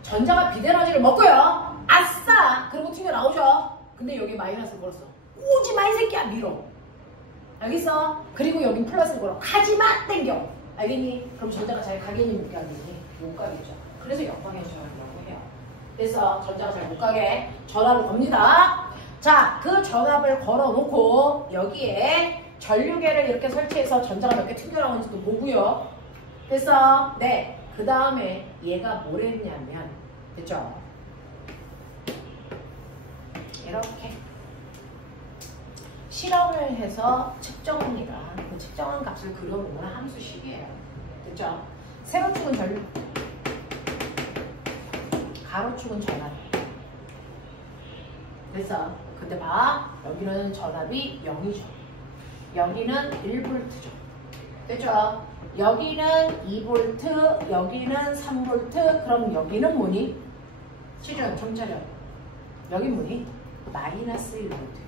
전자가 비대너지를 먹고요. 아싸! 그리고 튕겨나오죠. 근데 여기 마이너스를 걸었어. 오지 마 이 새끼야 밀어. 알겠어? 그리고 여긴 플러스를 걸어. 가지마 땡겨. 알겠니? 그럼 전자가 잘 가겠니 못 가겠니? 못 가겠죠. 그래서 역방향 전압이라고 해요. 그래서 전자가 잘 못 가게 전압을 겁니다. 자, 그 전압을 걸어놓고 여기에 전류계를 이렇게 설치해서 전자가 몇 개 튕겨나오는지도 보고요. 그래서 네, 그 다음에 얘가 뭘 했냐면 됐죠? 이렇게 실험을 해서 측정합니다. 그 측정한 값을 그려보면 함수식이에요. 됐죠? 세로축은 전류, 가로축은 전압. 그래서 근데 봐, 여기는 전압이 0이죠. 여기는 1V죠. 됐죠? 여기는 2V, 여기는 3V, 그럼 여기는 뭐니? 실전, 정차련. 여긴 뭐니? 마이너스 1V.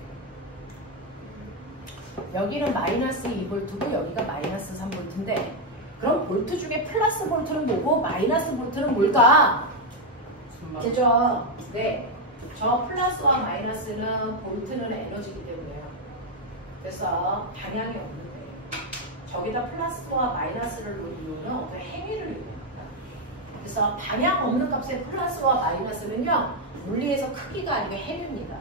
여기는 마이너스 2V고 여기가 마이너스 3V인데 그럼 볼트 중에 플러스 볼트는 뭐고 마이너스 볼트는 뭘까? 됐죠? 네. 저 플러스와 마이너스는 볼트는 에너지이기 때문에요. 그래서 방향이 없는데 저기다 플러스와 마이너스를 놓은 이유는 어떤 행위를 이용합니다. 그래서 방향 없는 값의 플러스와 마이너스는요 물리에서 크기가 아니고 행위입니다.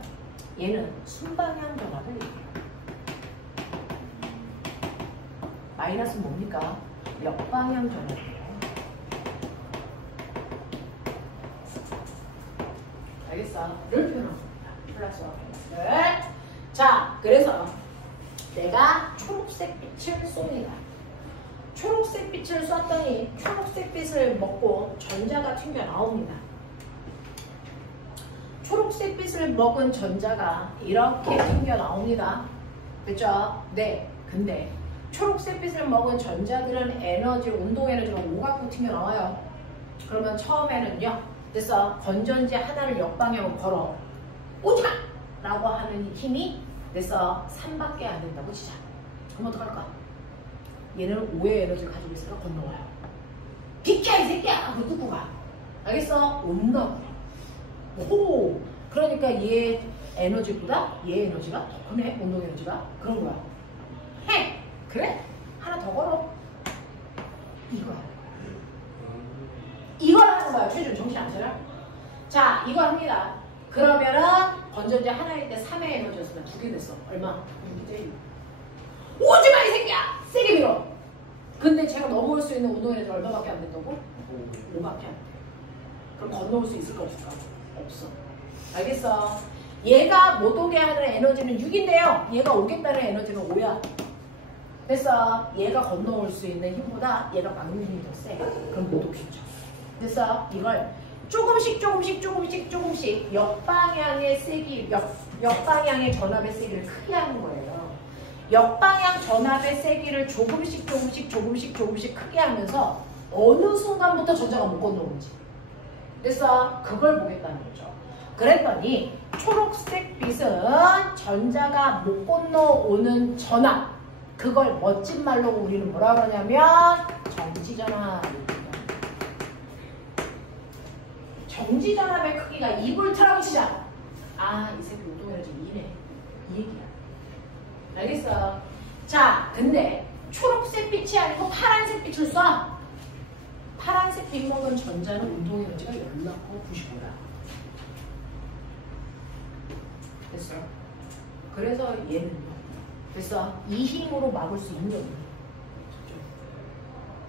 얘는 순방향 전압을 이용해요. 마이너스는 뭡니까? 역방향 전압이에요. 알겠어? 이를 표현합니다. 플러스와 마이너스를. 자, 그래서 내가 초록색 빛을 쏩니다. 초록색 빛을 쐈더니 초록색 빛을 먹고 전자가 튕겨나옵니다. 초록색 빛을 먹은 전자가 이렇게 튕겨나옵니다. 그죠? 네. 근데 초록색 빛을 먹은 전자들은 에너지, 운동 에너지가 5 갖고 튕겨나와요. 그러면 처음에는요. 그래서 건전지 하나를 역방향으로 걸어. 오지마! 라고 하는 힘이 그래서 3밖에 안 된다고 치자. 그럼 어떡할까? 얘는 5의 에너지를 가지고 있으니까 건너와요. 비켜 이 새끼야! 그거 뜯고 가. 알겠어? 온다고. 오! 그러니까 얘 에너지보다 얘 에너지가 더 크네. 운동 에너지가. 그런 거야. 해! 그래? 하나 더 걸어. 이거야. 이걸 하는 거야. 최준 정신 안 차려? 자, 이거 합니다. 그러면은 건전지 하나일 때 3의 에너지였으면 2개 됐어. 얼마? 6이지. 오지마 이 새끼야! 세게 밀어. 근데 제가 넘어올 수 있는 운동 에너지 얼마밖에 안 된다고? 5밖에 안 돼. 그럼 건너올 수 있을까 없을까? 없어. 알겠어? 얘가 못 오게 하는 에너지는 6인데요. 얘가 오겠다는 에너지는 5야. 그래서 얘가 건너올 수 있는 힘보다 얘가 막는 힘이 더 세. 그럼 못 오게 해줘. 그래서 이걸 조금씩 역방향의 세기, 역방향의 전압의 세기를 크게 하는 거예요. 역방향 전압의 세기를 조금씩 크게 하면서 어느 순간부터 전자가 못 건너오는지. 그래서 그걸 보겠다는 거죠. 그랬더니 초록색 빛은 전자가 못 건너오는 전압, 그걸 멋진 말로 우리는 뭐라 그러냐면 정지전압. 정지전압의 크기가 2V라고 치자. 아, 이 새끼 운동에너지 2네. 이 얘기야. 알겠어? 자, 근데 초록색 빛이 아니고 파란색 빛을 쏴. 파란색 빛 먹은 전자는 운동에너지가 19고 95야. 됐어? 그래서 얘는요. 그래서 이 힘으로 막을 수 있는 게 없는 거예요.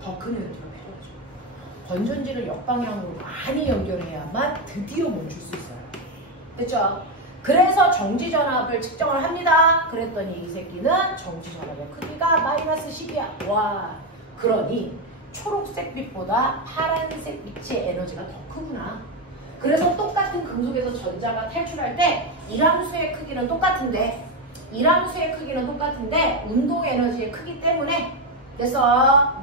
더 큰 에너지가 필요하죠. 건전지를 역방향으로 많이 연결해야만 드디어 멈출 수 있어요. 됐죠? 그래서 정지전압을 측정을 합니다. 그랬더니 이 새끼는 정지전압의 크기가 마이너스 10이야. 와, 그러니 초록색 빛보다 파란색 빛의 에너지가 더 크구나. 그래서 똑같은 금속에서 전자가 탈출할 때 일함수의 크기는 똑같은데 운동 에너지의 크기 때문에 그래서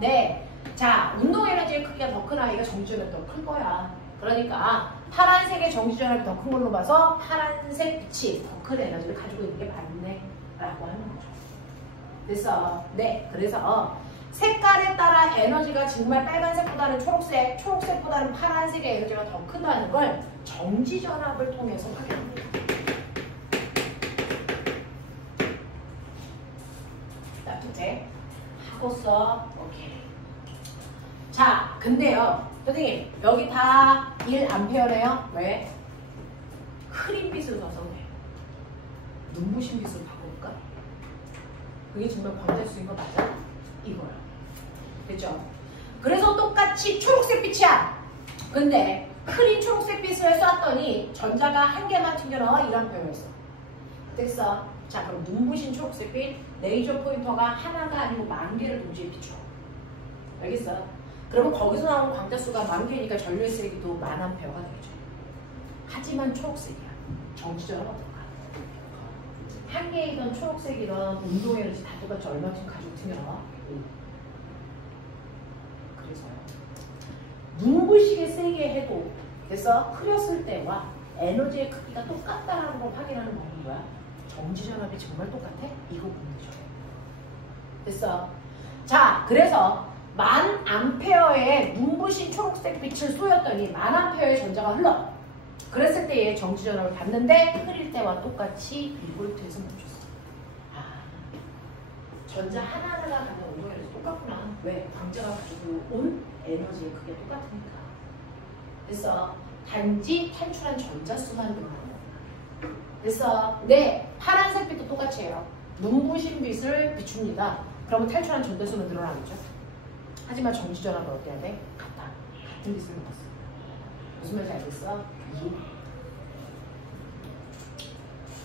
자, 운동 에너지의 크기가 더 큰 아이가 정지전압이 더 클 거야. 그러니까 파란색의 정지전압이 더 큰 걸로 봐서 파란색 빛이 더 큰 에너지를 가지고 있는 게 맞네 라고 하는 거죠. 그래서 색깔에 따라 에너지가 정말 빨간색보다는 초록색보다는 파란색의 에너지가 더 크다는 걸 정지전압을 통해서 확인합니다. 자, 둘째 하고서 오케이. 자, 근데요 선생님 여기 다 1A네요. 왜? 흐린 빛으로 가서 돼. 눈부신 빛으로 바꿔볼까? 그게 정말 광대수인 거 맞아? 이거야. 됐죠? 그래서 똑같이 초록색 빛이야. 근데 흐린 초록색 빛을 쏘았더니 전자가 한 개만 튕겨나와 1A였어. 됐어. 자, 그럼 눈부신 초록색 빛 레이저 포인터가 하나가 아니고 10,000개를 동시에 비춰. 알겠어? 그러면 거기서 나오는 광자수가 10,000개니까 전류의 세기도 10,000A가 되겠죠. 하지만 초록색이야. 정지전압은 어떨까? 한 개이던 초록색이던 운동 에너지 다 똑같이 얼마쯤 가지고 튀겨나와? 그래서요. 눈부시게 세게 해도 그래서 흐렸을 때와 에너지의 크기가 똑같다라는 걸 확인하는 방법은 뭐야? 정지전압이 정말 똑같아? 이거 보면 되죠. 됐어. 자, 그래서 10,000A의 눈부신 초록색 빛을 쏘였더니 10,000A의 전자가 흘러. 그랬을 때의 정지전압을 봤는데 흐릴 때와 똑같이 1V에서 멈췄어. 아, 전자 하나하나가 갖는 운동 에너지 똑같구나. 왜? 광자가 가지고 온 에너지의 크기가 똑같으니까. 그래서 단지 탈출한 전자 수만 늘어나는 거야. 그래서 파란색 빛도 똑같이 해요. 눈부신 빛을 비춥니다. 그러면 탈출한 전자 수는 늘어나겠죠. 하지만 정지전압은 어떻게 해야 돼? 같은 빛을 넣었어. 무슨 말인지 알겠어?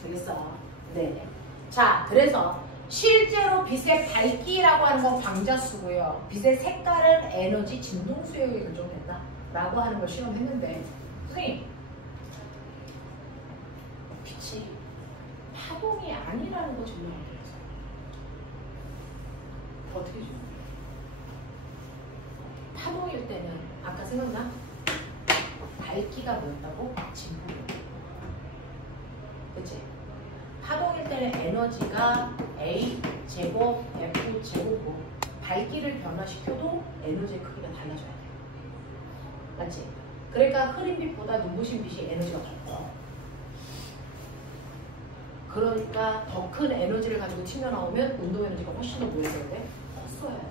되겠어? 네. 자, 그래서 실제로 빛의 밝기라고 하는 건 광자수고요. 빛의 색깔은 에너지 진동수에 의해 결정된다 라고 하는 걸 실험했는데 선생님, 빛이 파동이 아니라는 거 증명을 해서 어떻게 줘? 파동일 때는 아까 생각나? 밝기가 뭐였다고? 진동이었다고. 그치? 파동일 때는 에너지가 A 제곱 F 제곱으로 밝기를 변화시켜도 에너지의 크기가 달라져야 돼. 맞지? 그러니까 흐린 빛보다 눈부신 빛이 에너지가 더 커. 그러니까 더 큰 에너지를 가지고 튀어나오면 운동 에너지가 훨씬 더 뭐였어야 돼? 컸어야 돼.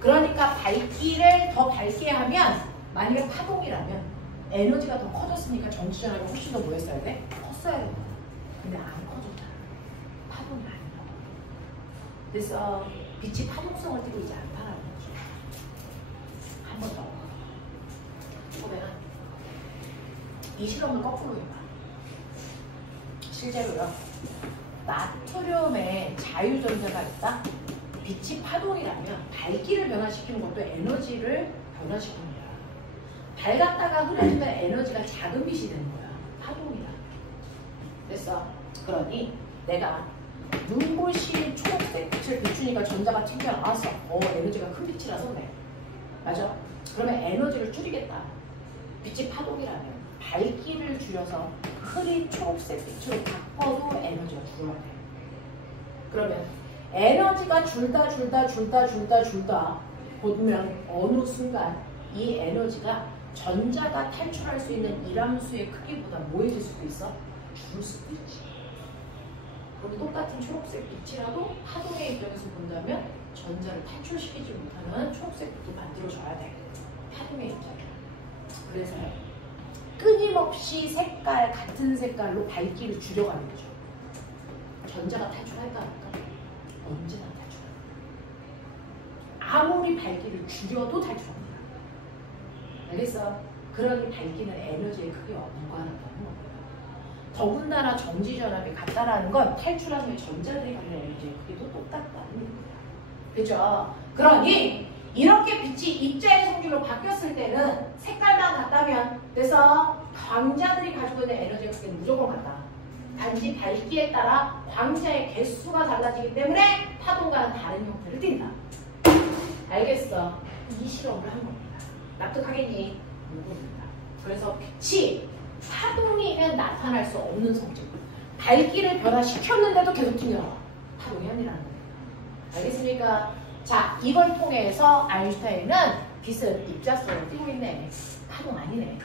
그러니까 밝기를 더 밝게 하면 만약에 파동이라면 에너지가 더 커졌으니까 정지전압이 훨씬 더 뭐였어야 돼? 컸어야 돼. 근데 안 커졌다. 파동이 아니라고. 그래서 빛이 파동성을 띠고 있지 않다라는 거죠. 한 번 더. 보면 이 실험을 거꾸로 해봐. 실제로요. 나트륨에 자유전자가 있다. 빛이 파동이라면 밝기를 변화시키는 것도 에너지를 변화시키는 거야. 밝았다가 흐려지면 에너지가 작은 빛이 되는 거야. 파동이다. 됐어? 그러니 내가 눈부신 초록색 빛을 비추니까 전자가 튕겨나왔어. 에너지가 큰 빛이라서 그래. 맞아? 그러면 에너지를 줄이겠다. 빛이 파동이라면 밝기를 줄여서 흐린 초록색 빛으로 바꿔도 에너지가 줄어야 돼. 그러면 에너지가 줄다 보면 어느 순간 이 에너지가 전자가 탈출할 수 있는 일함수의 크기보다 뭐해질 수도 있어? 줄을 수도 있지. 그럼 똑같은 초록색 빛이라도 파동의 입장에서 본다면 전자를 탈출시키지 못하는 초록색 빛도 만들어줘야 돼. 파동의 입장이야. 그래서 끊임없이 같은 색깔로 밝기를 줄여가는 거죠. 전자가 탈출할까 할까? 언제나 탈출합니다. 아무리 밝기를 줄여도 탈출합니다. 알겠어? 그러니 밝기는 에너지의 크기와 무관하다는 거예요. 더군다나 정지전압이 같다라는 건 탈출한 후에 전자들이 갖는 에너지의 크기도 똑같다는 얘기입니다. 그죠? 그러니 이렇게 빛이 입자의 성질로 바뀌었을 때는 색깔만 같다면 그래서 광자들이 가지고 있는 에너지의 크기는 무조건 같다. 단지 밝기에 따라 광자의 개수가 달라지기 때문에 파동과는 다른 형태를 띈다. 알겠어? 이 실험을 한 겁니다. 납득하겠니? 이겁니다. 그래서 빛이 파동이면 나타날 수 없는 성질. 밝기를 변화시켰는데도 계속 튕겨나와. 파동이 아니라는 거예요. 알겠습니까? 자, 이걸 통해서 아인슈타인은 빛은 입자성으로 띄고 있네. 파동 아니네.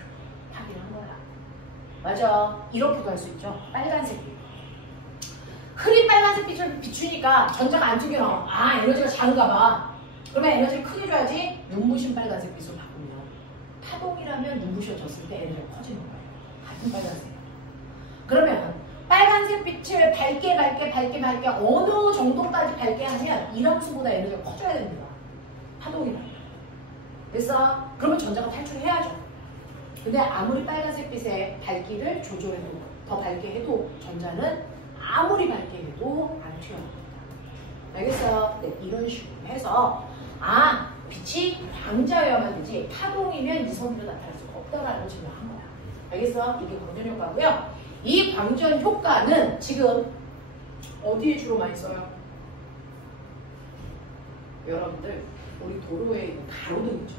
확인한 거야. 맞아. 이렇게도 할 수 있죠. 빨간색 빛. 흐린 빨간색 빛을 비추니까 전자가 안 튕겨나와. 아, 에너지가 작은가 봐. 그러면 에너지를 크게 줘야지. 눈부신 빨간색 빛으로 바꾸면 파동이라면 눈부셔졌을 때 에너지가 커지는 거예요. 같은 빨간색. 그러면 빨간색 빛을 밝게 어느 정도까지 밝게 하면 이함수보다 에너지가 커져야 됩니다. 파동이라. 그래서 그러면 전자가 탈출해야죠. 근데 아무리 빨간색 빛의 밝기를 조절해도 더 밝게 해도 전자는 아무리 밝게 해도 안 튀어나옵니다. 알겠어요? 네, 이런 식으로 해서 아, 빛이 광자여야만 되지 파동이면 이성으로 나타날 수가 없다라는 걸 증명한 거야. 알겠어? 이게 광전 효과고요. 이 광전 효과는 지금 어디에 주로 많이 써요? 여러분들 우리 도로에 있는 가로등이죠.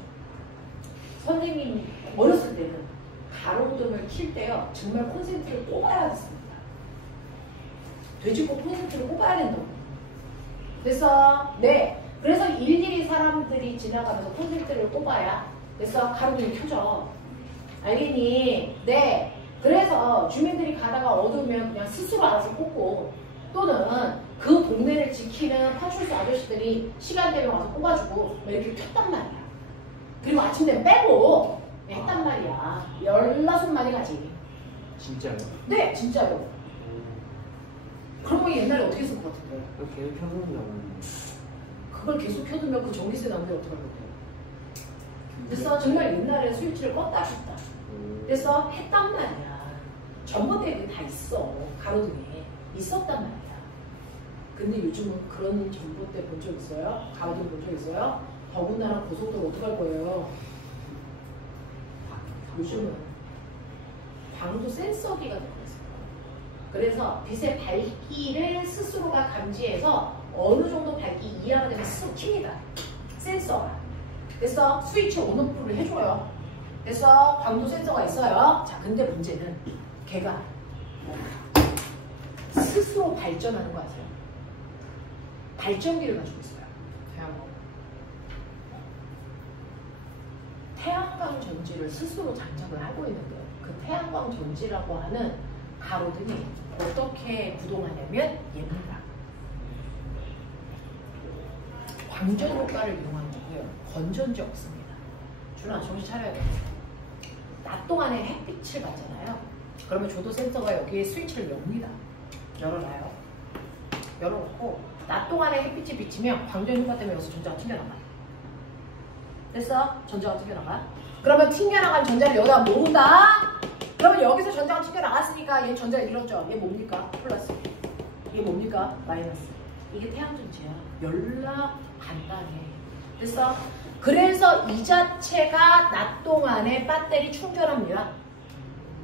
선생님이 어렸을 때는 가로등을 킬 때요 정말 콘센트를 꼽아야 됐습니다. 돼지고 콘센트를 꼽아야 된다고. 그래서 네, 그래서 일일이 사람들이 지나가면서 콘센트를 꼽아야 그래서 가로등이 켜져. 알겠니? 네. 그래서 주민들이 가다가 어두우면 그냥 스스로 알아서 꽂고 또는 그 동네를 지키는 파출소 아저씨들이 시간 되면 와서 꼽아주고 이렇게 켰단 말이야. 그리고 아침 되면 빼고 했단 말이야. 16마리 가지. 진짜요? 네, 진짜로. 그런 거 옛날에 어떻게 쓸 것 같은데? 계속 켜놓는다고. 그걸 계속 켜두면 그 전기세 나오는데 어떡할 건데? 그래서 정말 옛날에 스위치를 껐다 켰다. 그래서 했단 말이야. 전봇대에 다 있어. 가로등에. 있었단 말이야. 근데 요즘은 그런 전봇대 본 적 있어요? 가로등 본 적 있어요? 더군다나 고속도로 어떡할 거예요? 요즘은 광도 센서기가 들어있어요. 그래서 빛의 밝기를 스스로가 감지해서 어느 정도 밝기 이하가 되면 스스로 킵니다. 센서가. 그래서 스위치 온오프를 해줘요. 그래서 광도 센서가 있어요. 자, 근데 문제는 걔가 스스로 발전하는 거 아세요? 발전기를 가지고 있어요. 태양광 전지를 스스로 장착을 하고 있는데 그 태양광 전지라고 하는 가로등이 어떻게 구동하냐면 얘입니다. 광전 효과를 이용한 거고요. 건전지 없습니다. 준아, 정신 차려야 돼요. 낮 동안에 햇빛을 받잖아요. 그러면 조도 센서가 여기에 스위치를 엽니다. 열어놔요. 열어놓고 낮 동안에 햇빛이 비치면 광전 효과 때문에 여기서 전자가 튕겨나가요. 됐어? 전자가 튕겨나가. 그러면 튕겨나간 전자를 여기다 모은다. 그러면 여기서 전자가 튕겨나갔으니까 얘 전자를 잃었죠. 얘 뭡니까? 플러스. 얘 뭡니까? 마이너스. 이게 태양전지야. 열나 간단해. 됐어? 그래서 이 자체가 낮 동안에 배터리 충전합니다.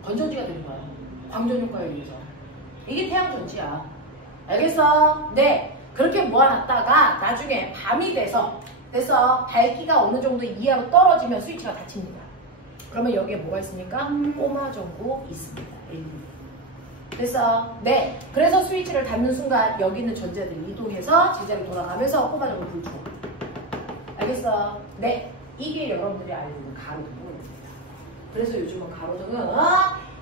건전지가 되는 거야. 광전 효과에 의해서. 이게 태양전지야. 알겠어? 네. 그렇게 모아놨다가 나중에 밤이 돼서 밝기가 어느 정도 이하로 떨어지면 스위치가 닫힙니다. 그러면 여기에 뭐가 있습니까? 꼬마 전구 있습니다. LED. 됐어? 네. 그래서 스위치를 닫는 순간 여기 있는 전자들이 이동해서 제자리 돌아가면서 꼬마 전구 불 줘. 알겠어? 네. 이게 여러분들이 알고 있는 가로등입니다. 그래서 요즘은 가로등은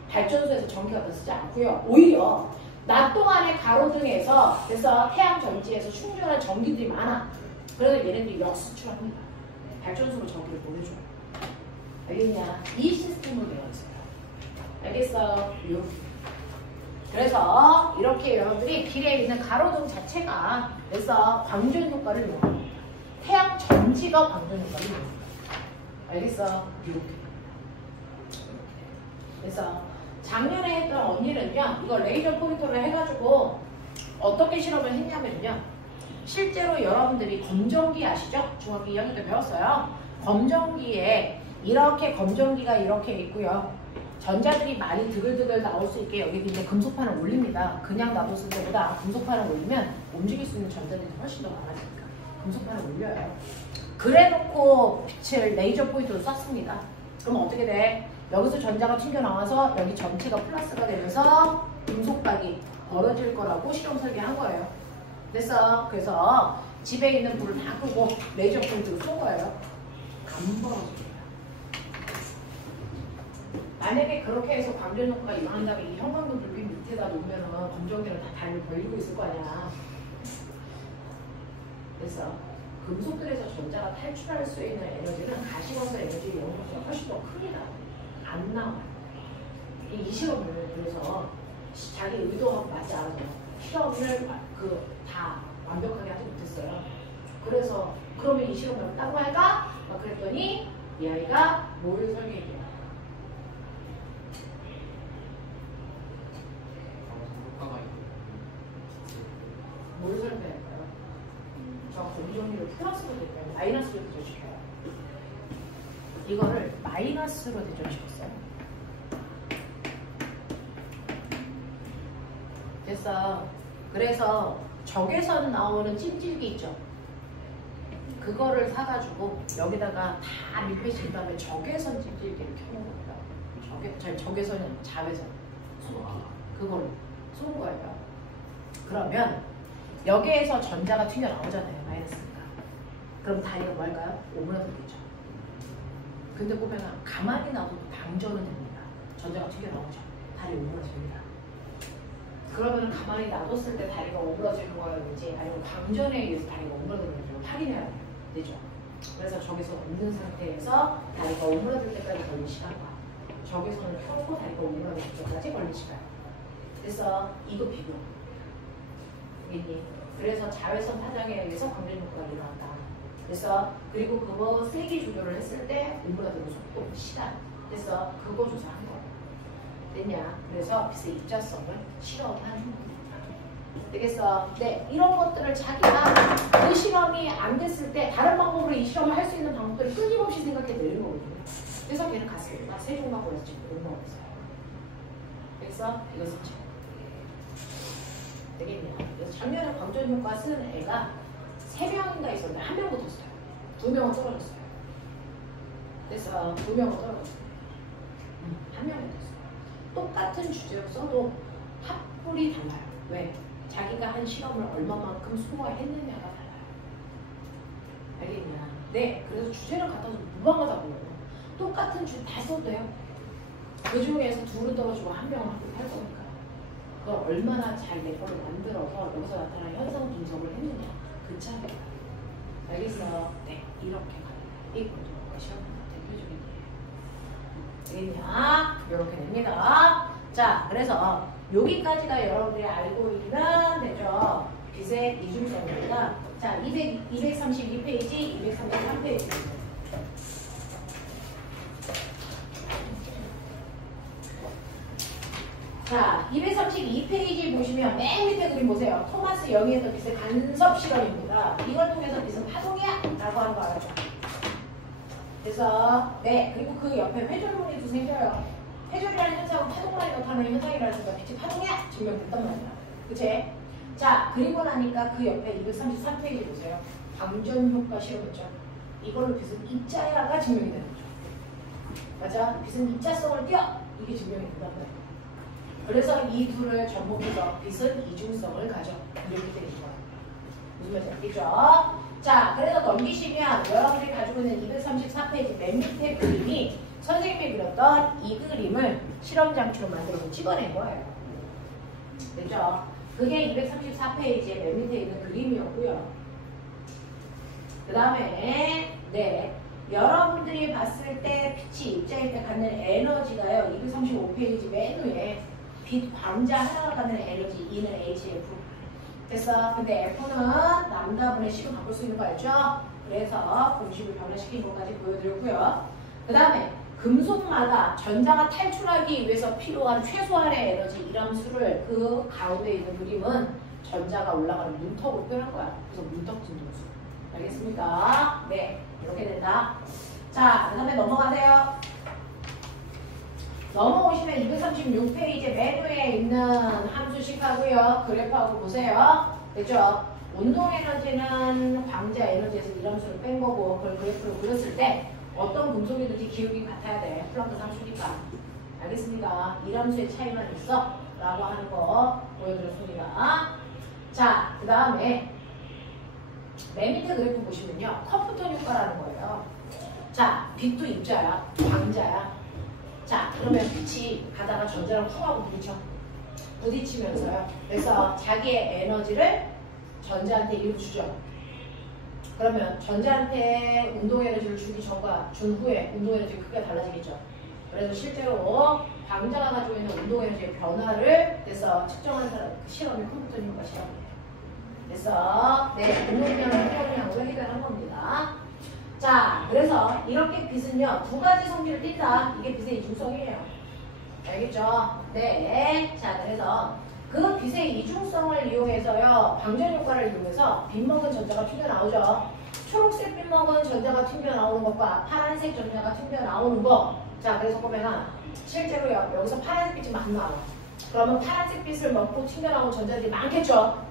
발전소에서 전기가 더 쓰지 않고요. 오히려 낮 동안에 가로등에서 그래서 태양 전지에서 충전한 전기들이 많아. 그래서 얘네들이 역수출합니다. 발전소로 전기를 보내줘요. 알겠냐? 이 시스템으로 되어 있어요. 알겠어요? 그래서 이렇게 여러분들이 길에 있는 가로등 자체가 그래서 광전 효과를 이용합니다. 태양 전지가 광전 효과를 이용합니다. 알겠어? 이렇게. 그래서 작년에 했던 언니는요, 이거 레이저 포인터를 해가지고 어떻게 실험을 했냐면요, 실제로 여러분들이 검정기 아시죠? 중학교 2학년 때 배웠어요. 검정기에 이렇게 검정기가 이렇게 있고요. 전자들이 많이 드글드글 나올 수 있게 여기 근데 금속판을 올립니다. 그냥 놔뒀을 때보다 금속판을 올리면 움직일 수 있는 전자들이 훨씬 더 많아지니까 금속판을 올려요. 그래놓고 빛을 레이저 포인트로 쐈습니다. 그럼 어떻게 돼? 여기서 전자가 튕겨나와서 여기 전체가 플러스가 되면서 금속박이 벌어질 거라고 실험 설계한 거예요. 됐어. 그래서 집에 있는 불을 다 끄고 레이저 포인트로 쏜 거예요. 안 벌어져요. 만약에 그렇게 해서 광전 효과가 일어난 다음에 이 형광등 불빛 밑에다 놓으면은 검정기는 다 달려 벌리고 있을 거 아니야. 그래서 금속들에서 전자가 탈출할 수 있는 에너지는 가시광선 에너지의 영역이 훨씬 더 큽니다. 안 나와요. 이 실험을 그래서 자기 의도하고 맞지 않아서 실험을 다 완벽하게 하지 못했어요. 그래서 그러면 이 실험을 따로 할까? 막 그랬더니 이 아이가 뭘 설계했냐? 뭘 설계할까요? 저 검정기를 플러스로 대전, 마이너스로 대전시켜요. 이거를 마이너스로 대전시켰어요. 됐어. 그래서 적외선 나오는 찜질기 있죠? 그거를 사가지고 여기다가 다 밀폐시킨 다음에 적외선 찜질기를 켜놓은 겁니다. 적외선은 자외선. 그걸로 쏜 거예요. 그러면 여기에서 전자가 튀겨나오잖아요. 마이너스니까. 그럼 다리가 뭐 할까요? 오므라들겠죠. 근데 보면 가만히 놔둬도 방전은 됩니다. 전자가 튀겨나오죠. 다리 오므라집니다. 그러면 가만히 놔뒀을 때 다리가 오므라지는 거였는지 아니면 방전에 의해서 다리가 오므라지는 걸 확인해야 되죠. 그래서 저기서 없는 상태에서 다리가 오므라질 때까지 걸린 시간과 저기서는 켜놓고 다리가 오므라질 때까지 걸린 시간. 그래서 이거 비교. 알겠니? 그래서 자외선 파장에 의해서 광전 효과가 일어난다. 그래서 그리고 그거 세기 조절을 했을 때 오므라드는 속도, 시간. 그래서 그거 조사한 거예요. 됐냐? 그래서 빛의 입자성을 실험한 겁니다. 되겠어? 네, 이런 것들을 자기가 그 실험이 안 됐을 때 다른 방법으로 이 실험을 할 수 있는 방법들을 끊임없이 생각해 내는 거거든요. 그래서 걔는 갔습니다. 세종과학원에서 지금 공부하고 있어요. 그래서 이거 쓰죠. 되겠냐? 그래서 작년에 광전 효과 쓰는 애가 3명인가 있었는데 1명 붙었어요. 2명은 떨어졌어요. 그래서 2명은 떨어졌어요. 1명은 붙었어요. 똑같은 주제로 써도 합불이 달라요. 왜? 자기가 한 실험을 얼마만큼 소화했느냐가 달라요. 알겠냐? 네, 그래서 주제를 갖다 줘 무방하다고요. 똑같은 주제 다 써도 돼요. 그 중에서 2는 떨어지고 1명은 합격할 거니까. 그걸 얼마나 잘 내 거를 만들어서 여기서 나타나는 현상 분석을 했느냐. 그 차이가. 알겠어? 네, 이렇게 가요. 이거 시험 대표적인 예예요. 되겠냐? 이렇게 됩니다. 자, 그래서 여기까지가 여러분들이 알고 있는 되죠. 빛의 이중성입니다. 자, 232페이지, 233페이지. 자, 232페이지 보시면 맨 밑에 그림 보세요. 토마스 영의에서 빛의 간섭 실험입니다. 이걸 통해서 빛은 파동이야! 라고 하는 거 알았죠? 그래서 네, 그리고 그 옆에 회전론이 생겨요. 회전이라는 현상은 파동만이 나타나는 현상이라는 거 빛이 파동이야! 증명됐단 말이야. 그치? 자, 그리고 나니까 그 옆에 233페이지 보세요. 방전 효과 실험이죠. 이걸로 빛은 입자야가 증명이 되는 거죠. 맞아? 빛은 입자성을 띄어! 이게 증명이 된단 말이야. 그래서 이 둘을 접목해서 빛은 이중성을 가져. 이렇게 되는 거예요. 무슨 말인지 알겠죠? 자, 그래서 넘기시면 여러분들이 가지고 있는 234페이지 맨 밑에 그림이 선생님이 그렸던 이 그림을 실험장치로 만들어서 찍어낸 거예요. 됐죠? 그게 234페이지에 맨 밑에 있는 그림이었고요. 그 다음에 네, 여러분들이 봤을 때 빛이 입자일 때 갖는 에너지가요. 235페이지 맨 위에 빛 광자 하나가 갖는 에너지 E는 HF. 됐어. 근데 F는 람다분의 C로 바꿀 수 있는 거 알죠? 그래서 공식을 변화시킨 것까지 보여드렸고요. 그 다음에 금속마다 전자가 탈출하기 위해서 필요한 최소한의 에너지 이함수를 그 가운데 있는 그림은 전자가 올라가는 문턱으로 표현한 거야. 그래서 문턱 진동수. 알겠습니까? 네, 이렇게 된다. 자, 그 다음에 넘어가세요. 넘어오시면 236페이지 맨 위에 있는 함수식 하고요. 그래프하고 보세요. 됐죠? 운동 에너지는 광자 에너지에서 이함수를 뺀 거고 그걸 그래프로 그렸을 때 어떤 금속이든지 기울기 같아야 돼. 플랑크 상수니까. 알겠습니까? 이함수의 차이만 있어. 라고 하는 거 보여드렸습니다. 자, 그 다음에 맨 밑에 그래프 보시면요. 커프톤 효과라는 거예요. 자, 빛도 입자야. 광자야. 자, 그러면 빛이 가다가 전자랑 쿵 하고 부딪히면서요. 그래서 자기의 에너지를 전자한테 일주죠. 그러면 전자한테 운동 에너지를 주기 전과 준 후에 운동 에너지 크게 달라지겠죠. 그래서 실제로 광자가 가지고 있는 운동 에너지의 변화를 그래서 측정하는 사람 그 실험이 컴퓨터 효과 실험이에요. 그래서 네, 운동량을 효과량으로 해결한 겁니다. 자, 그래서 이렇게 빛은요 두 가지 성질을 띈다. 이게 빛의 이중성이에요. 알겠죠? 네. 자, 그래서 그 빛의 이중성을 이용해서요 방전 효과를 이용해서 빛 먹은 전자가 튕겨나오죠. 초록색 빛 먹은 전자가 튕겨나오는 것과 파란색 전자가 튕겨나오는 거. 자, 그래서 보면 실제로 여기서 파란색 빛이 막 나와. 그러면 파란색 빛을 먹고 튕겨나오는 전자들이 많겠죠.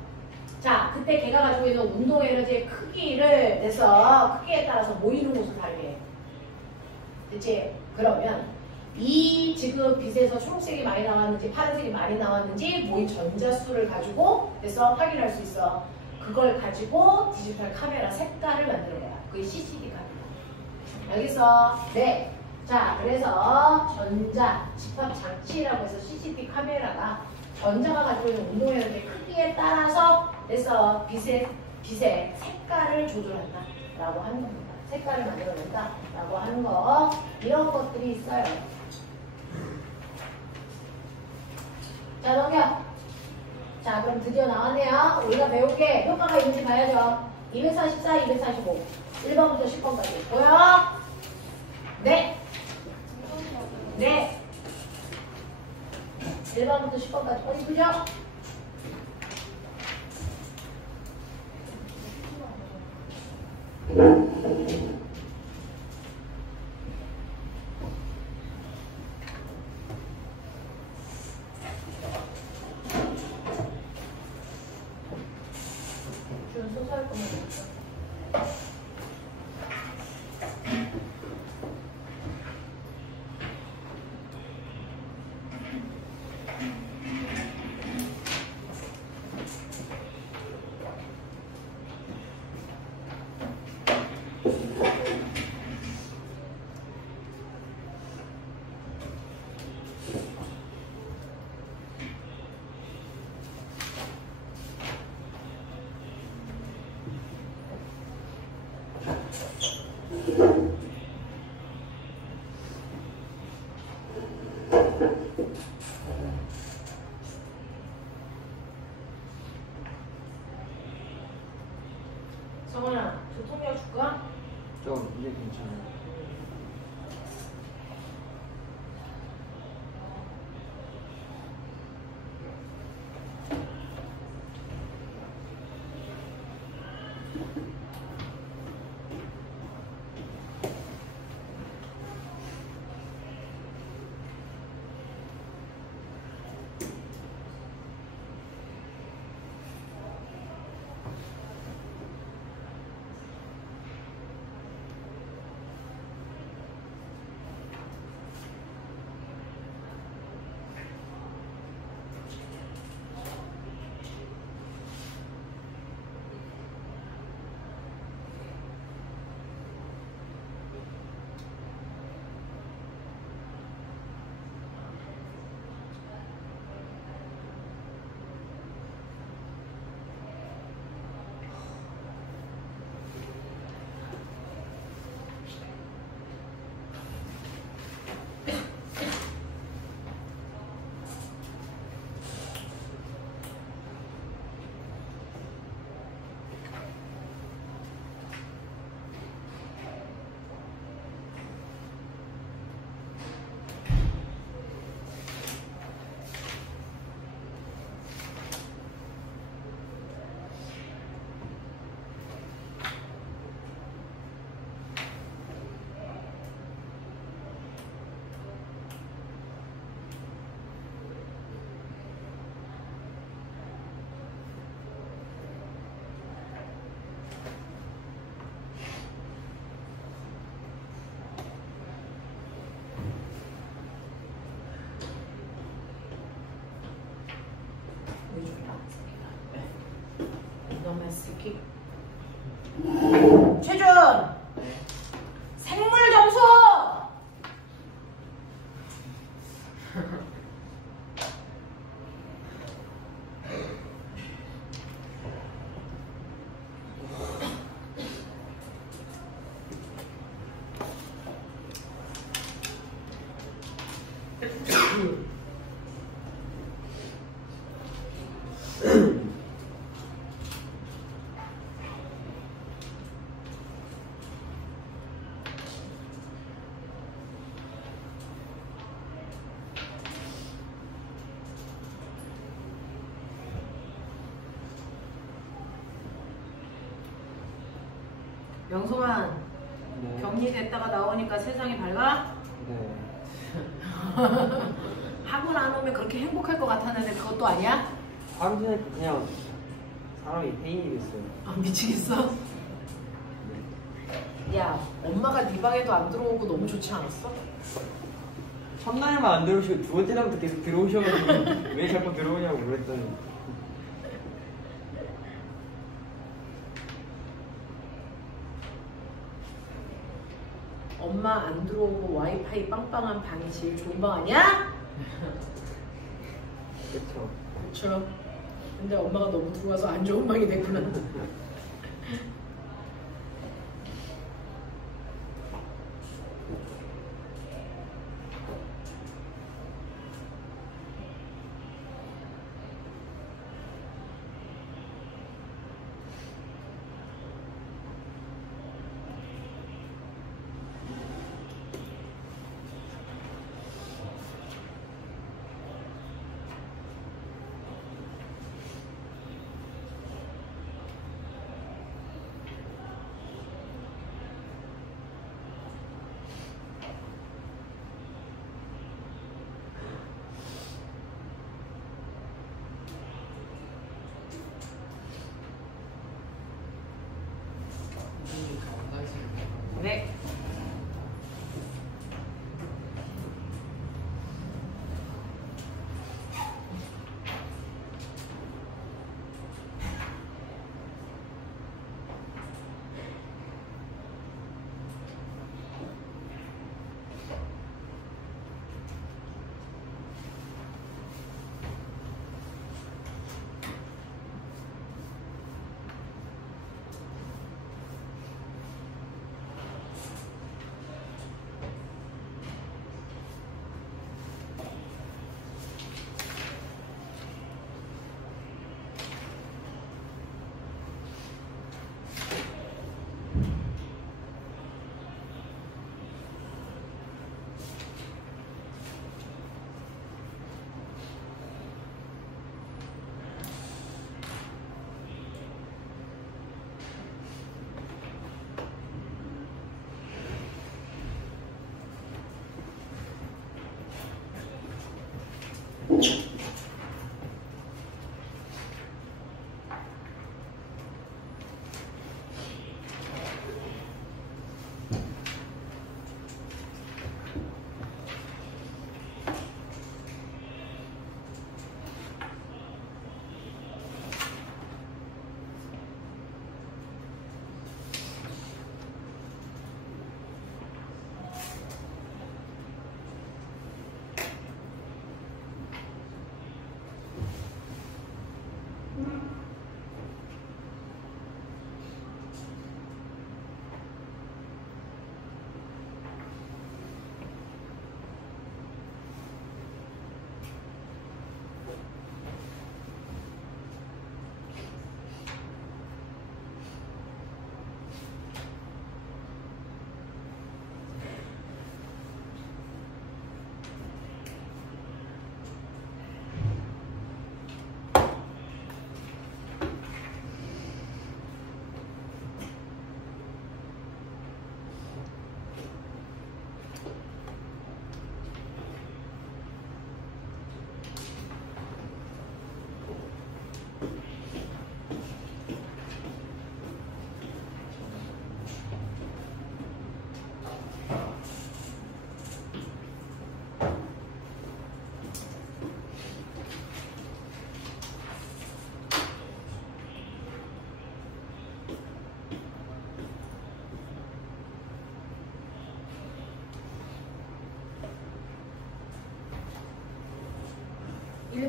자, 그때 걔가 가지고 있는 운동 에너지의 크기를 내서 크기에 따라서 모이는 곳을 다르게 해요. 그치? 그러면 이 지금 빛에서 초록색이 많이 나왔는지 파란색이 많이 나왔는지 모인 전자 수를 가지고 그래서 확인할 수 있어. 그걸 가지고 디지털 카메라 색깔을 만드는 거야. 그게 CCD 카메라. 알겠어? 네. 자, 그래서 전자 집합 장치라고 해서 CCD 카메라가 전자가 가지고 있는 운동 에너지의 크기에 따라서 그래서 빛의 색깔을 조절한다 라고 하는 겁니다. 색깔을 만들어낸다 라고 하는 거 이런 것들이 있어요. 자, 넘겨. 자, 그럼 드디어 나왔네요. 우리가 배울 게 효과가 있는지 봐야죠. 244, 245 1번부터 10번까지 보여? 네. 네. 1번부터 10번까지 어디 그죠? 준 소소할 거면 되겠어. 성원아, 조통력 줄까? 좀 이제 괜찮아요. 보여준다. 이놈의 새끼. 최준! 생물 점수! 영송아, 네. 격리됐다가 나오니까 세상이 밝아? 네. 학원 안 오면 그렇게 행복할 것 같았는데 그것도 아니야? 하루 전에 그냥 사람이 페인이 됐어요. 아, 미치겠어? 야, 엄마가 네 방에도 안 들어오고 너무 좋지 않았어? 첫날만 안 들어오시고 두 번째 날부터 계속 들어오셔가지고 왜 자꾸 들어오냐고 그랬더니 엄마 안 들어오고 와이파이 빵빵한 방이 제일 좋은 방 아니야? 그쵸. 그렇죠. 근데 엄마가 너무 들어와서 안 좋은 방이 됐구나.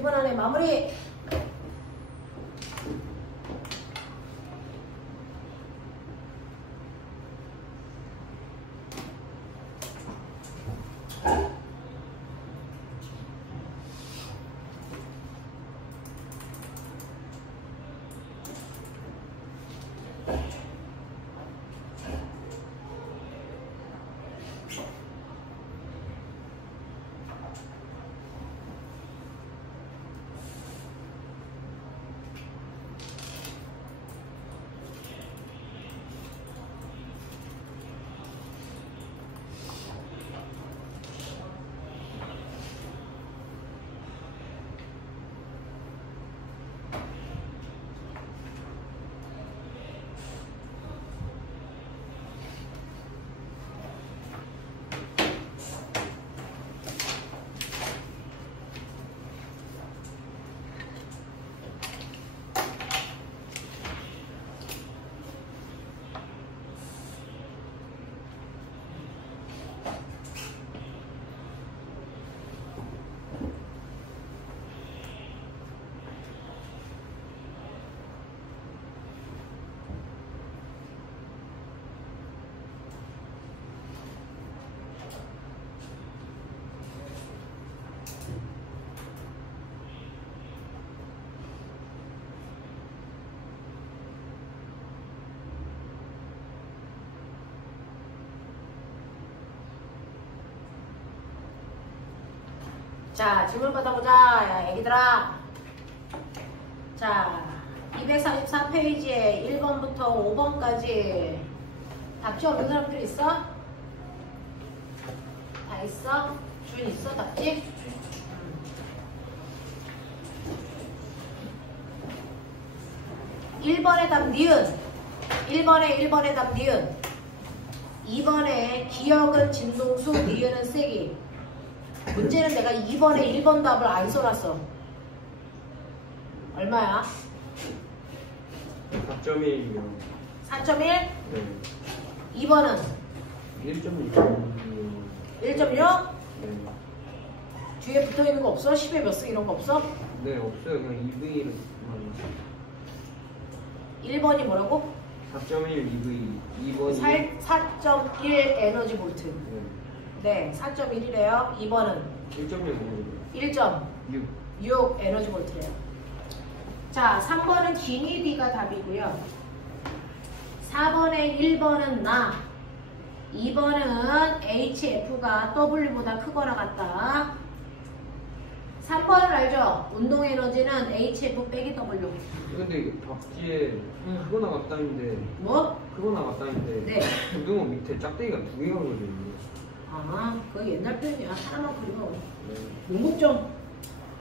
1분 안에 마무리. 자, 질문 받아보자. 야, 애기들아. 자, 244페이지에 1번부터 5번까지 답지 없는 사람들 있어? 다 있어? 준 있어? 답지? 1번의 답 니은. 1번의 답 니은. 2번에 기억은 진동수, 니은은 세기. 문제는 내가 2번에 1번 답을 안 써놨어. 얼마야? 4.1이요. 4.1? 네. 2번은? 1.6. 1.6? 네. 뒤에 붙어있는 거 없어? 10에 몇 승 이런 거 없어? 네, 없어요. 그냥 2V를 1번이 뭐라고? 4.1 2V. 2번이 4.1 에너지 볼트. 네, 4.1이래요. 2번은 1.6. 1.6 에너지 볼트래요. 자, 3번은 G니 D가 답이고요. 4번에 1번은 나. 2번은 HF가 W보다 크거나 같다. 3번은 알죠? 운동 에너지는 HF 빼기 W. 근데 답지에 크거나 같다는데. 뭐? 크거나 같다는데. 네. 고등어 밑에 짝대기가 2개가 걸려있네. 아, 그거 옛날 표현이야. 하나만 그리면. 네. 용목 좀.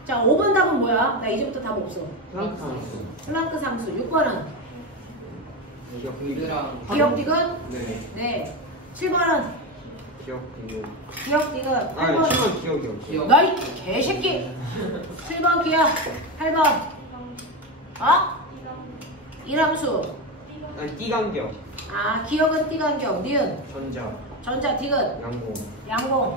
자, 5번 답은 뭐야? 나 이제부터 답 없어. 플랑크 상수. 플랑크 상수. 6번은? 기억 디귿? 네. 네. 7번은? 기억 디귿. 기억 디귿. 아, 8번. 7번 기억이요. 너희 개새끼. 7번 기억. 8번. 어? 이람수. 아니, 띠간격. 아, 기억은 띠간격. 니은. 전자 디귿. 양공.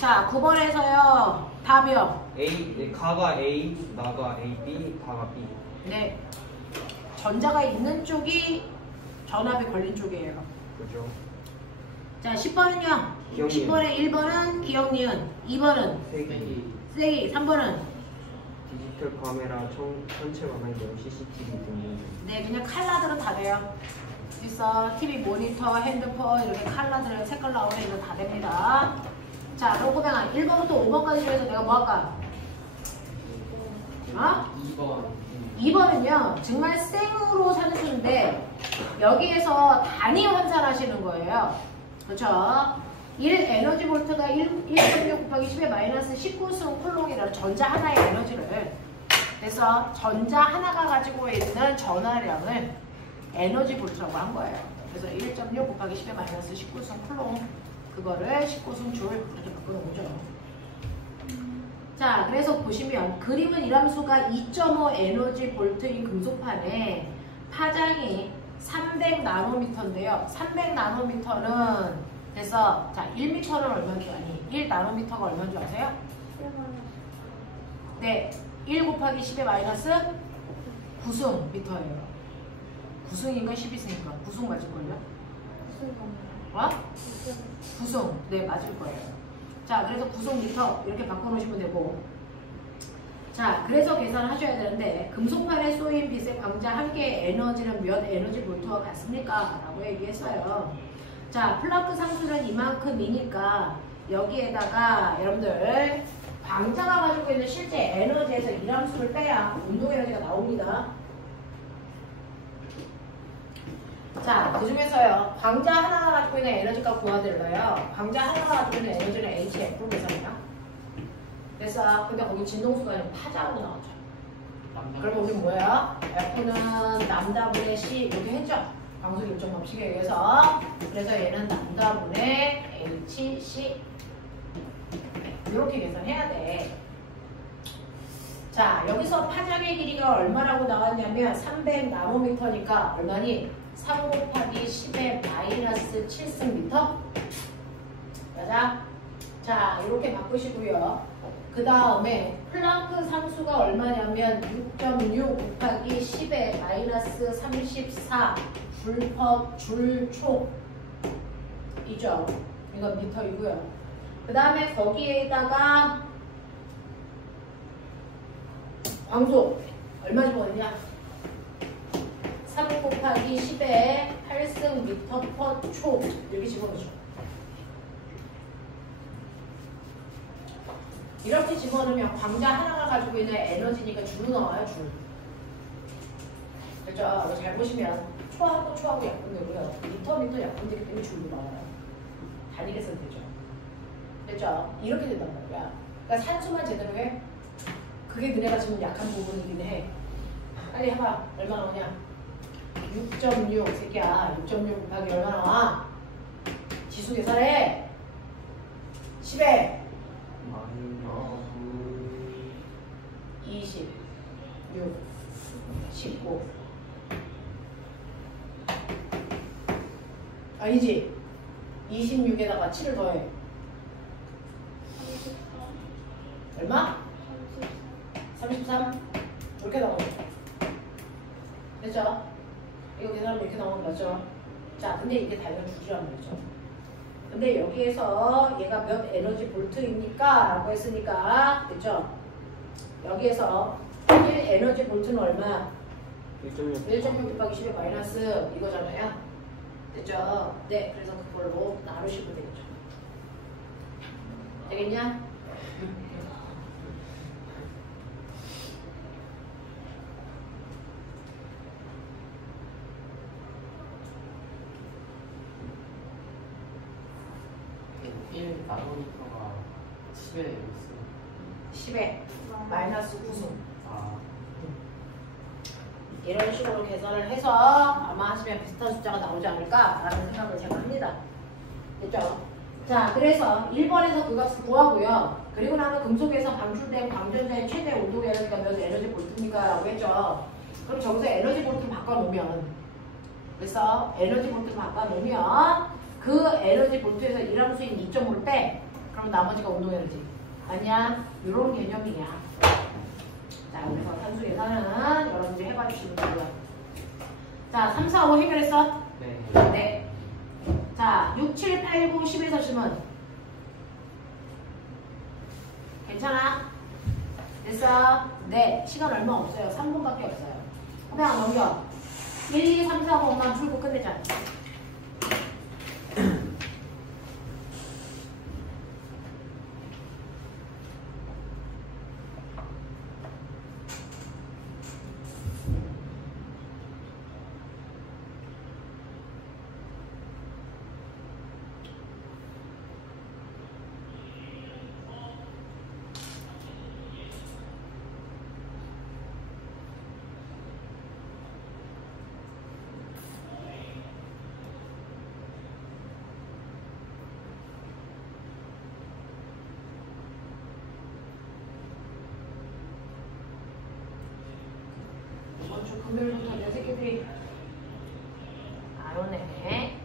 자, 9번에서요. 답이요. A, 가가 A, 나가 A, B, 다가 B. 네. 전자가 있는 쪽이 전압이 걸린 쪽이에요. 그죠? 자, 10번은요. 기억 10번에 1번은 기억 니은. 2번은 세기. 3번은 디지털 카메라, 전체 화면이요. CCTV 등등. 네, 그냥 컬러들은 다 돼요. 있어. TV 모니터, 핸드폰 이렇게 컬러들 색깔 나오는 이거 다 됩니다. 자, 로고뱅아 1번부터 5번까지 중에서 내가 뭐 할까? 어? 2번은요. 정말 생으로 사는 수인데 여기에서 단위 환산하시는 거예요. 그렇죠? 1 에너지 볼트가 1.6 곱하기 10의 마이너스 19승 쿨롱이라는 전자 하나의 에너지를, 그래서 전자 하나가 가지고 있는 전하량을 에너지 볼트라고 한 거예요. 그래서 1.6 곱하기 10의 마이너스 19승 쿨롱, 그거를 19승 줄 이렇게 바꾸는 거죠. 자, 그래서 보시면 그림은 이람수가 2.5 에너지 볼트인 금속판에 파장이 300나노미터인데요. 300나노미터는 그래서 자 1m는 얼마인 줄 아니? 1나노미터가 얼마인 줄 아세요? 네, 1 곱하기 10의 마이너스 9승 미터예요. 9승인가 10이승인가? 9승 맞을걸요? 9승. 네, 맞을 거예요. 자, 그래서 9승 미터 이렇게 바꿔놓으시면 되고. 자, 그래서 계산을 하셔야 되는데 금속판에 쏘인 빛의 광자 한 개의 에너지는 몇 에너지 볼트와 같습니까? 라고 얘기했어요. 자, 플랑크 상수는 이만큼이니까 여기에다가 여러분들 광자가 가지고 있는 실제 에너지에서 이 함수를 빼야 운동 에너지가 나옵니다. 자, 그 중에서요, 광자 하나가 가지고 있는 에너지가 구하들러요. 광자 하나가 가지고 있는 에너지는 HF로 계산해요. 됐어. 근데 거기 진동수가 아니고 파자로 나오죠. 그럼 우리 뭐예요? F는 람다분의 C 이렇게 했죠? 방수 일정 법칙에 의해서. 그래서 얘는 람다분의 HC 이렇게 계산해야 돼. 자, 여기서 파장의 길이가 얼마라고 나왔냐면 300나노미터니까 얼마니? 3 곱하기 10의 마이너스 7승미터? 맞아? 자, 이렇게 바꾸시고요. 그 다음에 플랑크 상수가 얼마냐면 6.6 곱하기 10의 마이너스 34 줄초 이죠. 이건 미터이고요. 그 다음에 거기에다가 광속 얼마 집어넣냐? 3 곱하기 10의 8승 미터 퍼 초 이렇게 집어넣죠. 이렇게 집어넣으면 광자 하나가 가지고 있는 에너지니까 줄로 나와요, 줄. 그렇죠? 잘 보시면 초하고 약분되고요. 미터 약분되기 때문에 줄로 나와요. 단위계 써도 되죠. 됐죠? 이렇게 된단 말이야. 그러니까 산수만 제대로 해. 그게 너네가 지금 약한 부분이긴 해. 빨리 해봐. 얼마 나오냐? 6.6 새끼야. 6.6 곱하기 얼마 나와? 지수 계산해. 10에 26 19 아니지 26에다가 7을 더해 얼마? 33 이렇게 나오죠. 됐죠? 이거 계산하면 이렇게 나오는 거죠. 자, 근데 이게 다 이건 주지란 말이죠. 근데 여기에서 얘가 몇 에너지 볼트입니까? 라고 했으니까 됐죠? 여기에서 1 에너지 볼트는 얼마? 1.6 곱하기 10의 마이너스 이거잖아요. 됐죠? 네, 그래서 그걸로 나누시면 되겠죠. 되겠냐? 나노미터가 10에 10에 마이너스 9승. 아. 이런 식으로 계산을 해서 아마 하시면 비슷한 숫자가 나오지 않을까라는 생각을 제가 합니다. 됐죠? 자, 그래서 1번에서 그 값을 구하고요. 그리고 나면 금속에서 방출된 광전자의 최대 온도 에너지가 몇 에너지 볼트입니까? 라고 했죠. 그럼 저기서 에너지 볼트 바꿔놓으면 그래서 에너지 볼트 바꿔놓으면 그 에너지 볼트에서 일함수인 2.5를 빼. 그럼 나머지가 운동 에너지. 아니야? 이런 개념이야. 자, 그래서 산수 계산은 여러분들이 해봐 주시면 되고요. 자, 3, 4, 5 해결했어? 네. 네. 자, 6, 7, 8, 9, 10에서 심은 괜찮아? 됐어? 네. 시간 얼마 없어요. 3분밖에 없어요. 그냥 넘겨. 1, 2, 3, 4, 5만 풀고 끝내자. 금요일부터 내 새끼들이 안 오네.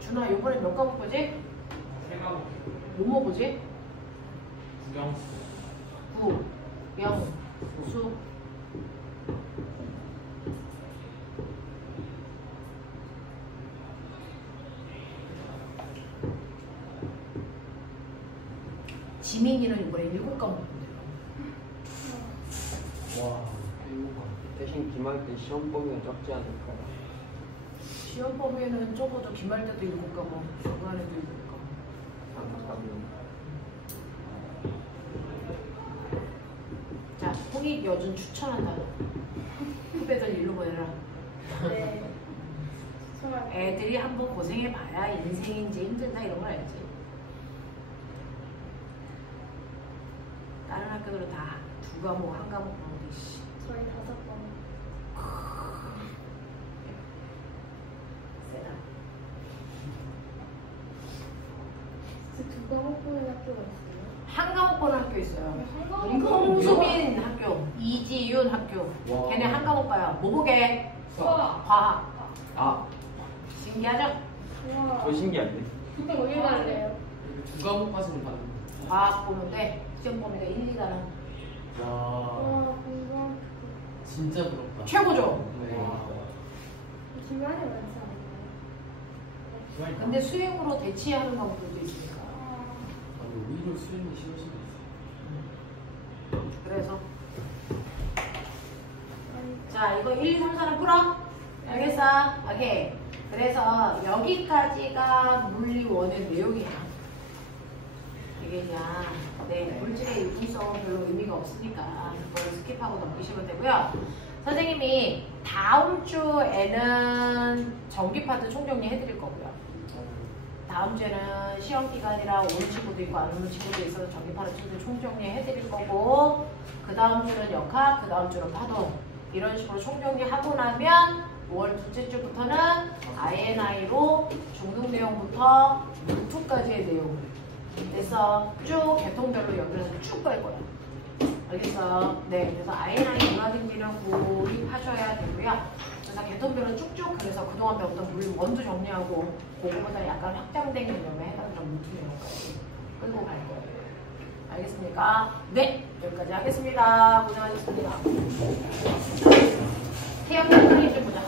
준아 이번에 몇 과목 보지? 3과목. 뭐뭐 보지? 구경. 구, 영, 수. 지민이는 이번에 7과목 본대요. 와, 7과목. 대신 기말 때 시험 범위가 적지 않을까? 시험 범위에는 적어도 기말 때도 7과목, 중간에도 7과목. 안타깝네요. 자, 홍익 여준 추천한다. 후배들 일로 보내라. 네. 애들이 한번 고생해봐야 인생인지 힘들다 이런 걸 알지. 다른 학교들은 다 2과목, 1과목 보는데 씨. 저희 5번. 세다. 진짜 2과목 보는 학교가 있어요. 1과목 보는 학교 있어요. 한 과목 홍수민 학교, 이지윤 학교. 와. 걔네 1과목 봐요. 뭐 보게? 수학. 과학. 아, 신기하죠? 우와. 더 신기한데? 근데 어디 갈래요? 2과목까지는 봤는데. 과학 보는데 시험 범위가 1, 2가는 와, 와, 공부한 진짜 부럽다. 최고죠? 네. 중간에 많지 않나요? 근데 수행으로 대치하는 과목들도 있으니까. 오히려 수행이 쉬울 수도 있어. 그래서 자 이거 1, 2, 3, 4는 풀어? 알겠어? 오케이. 그래서 여기까지가 물리 원의 내용이야. 이게 그냥 물질의 융통성은 별로 의미가 없으니까 그걸 스킵하고 넘기시면 되고요. 선생님이 다음 주에는 정기파트 총정리 해드릴 거고요. 다음 주에는 시험 기간이라 오는 친구도 있고 안 오는 친구도 있어서 정기파트 총정리 해드릴 거고, 그 다음 주는 역학, 그 다음 주는 파동, 이런 식으로 총정리 하고 나면 5월 둘째 주부터는 INI로 중등 내용부터 루트까지의 내용 그래서 쭉 계통별로 연결해서 쭉 갈 거야. 알겠어? 네, 그래서 INI 문화등비는 구입하셔야 되고요. 그래서 계통별로 쭉쭉 그래서 그동안 배웠던 물 원도 정리하고 그거보다 약간 확장된 개념에 해당하는 루트 내용까지 끌고 갈 거예요. 알겠습니까? 네, 여기까지 하겠습니다. 고생하셨습니다. 태양의 프레임 좀 보자.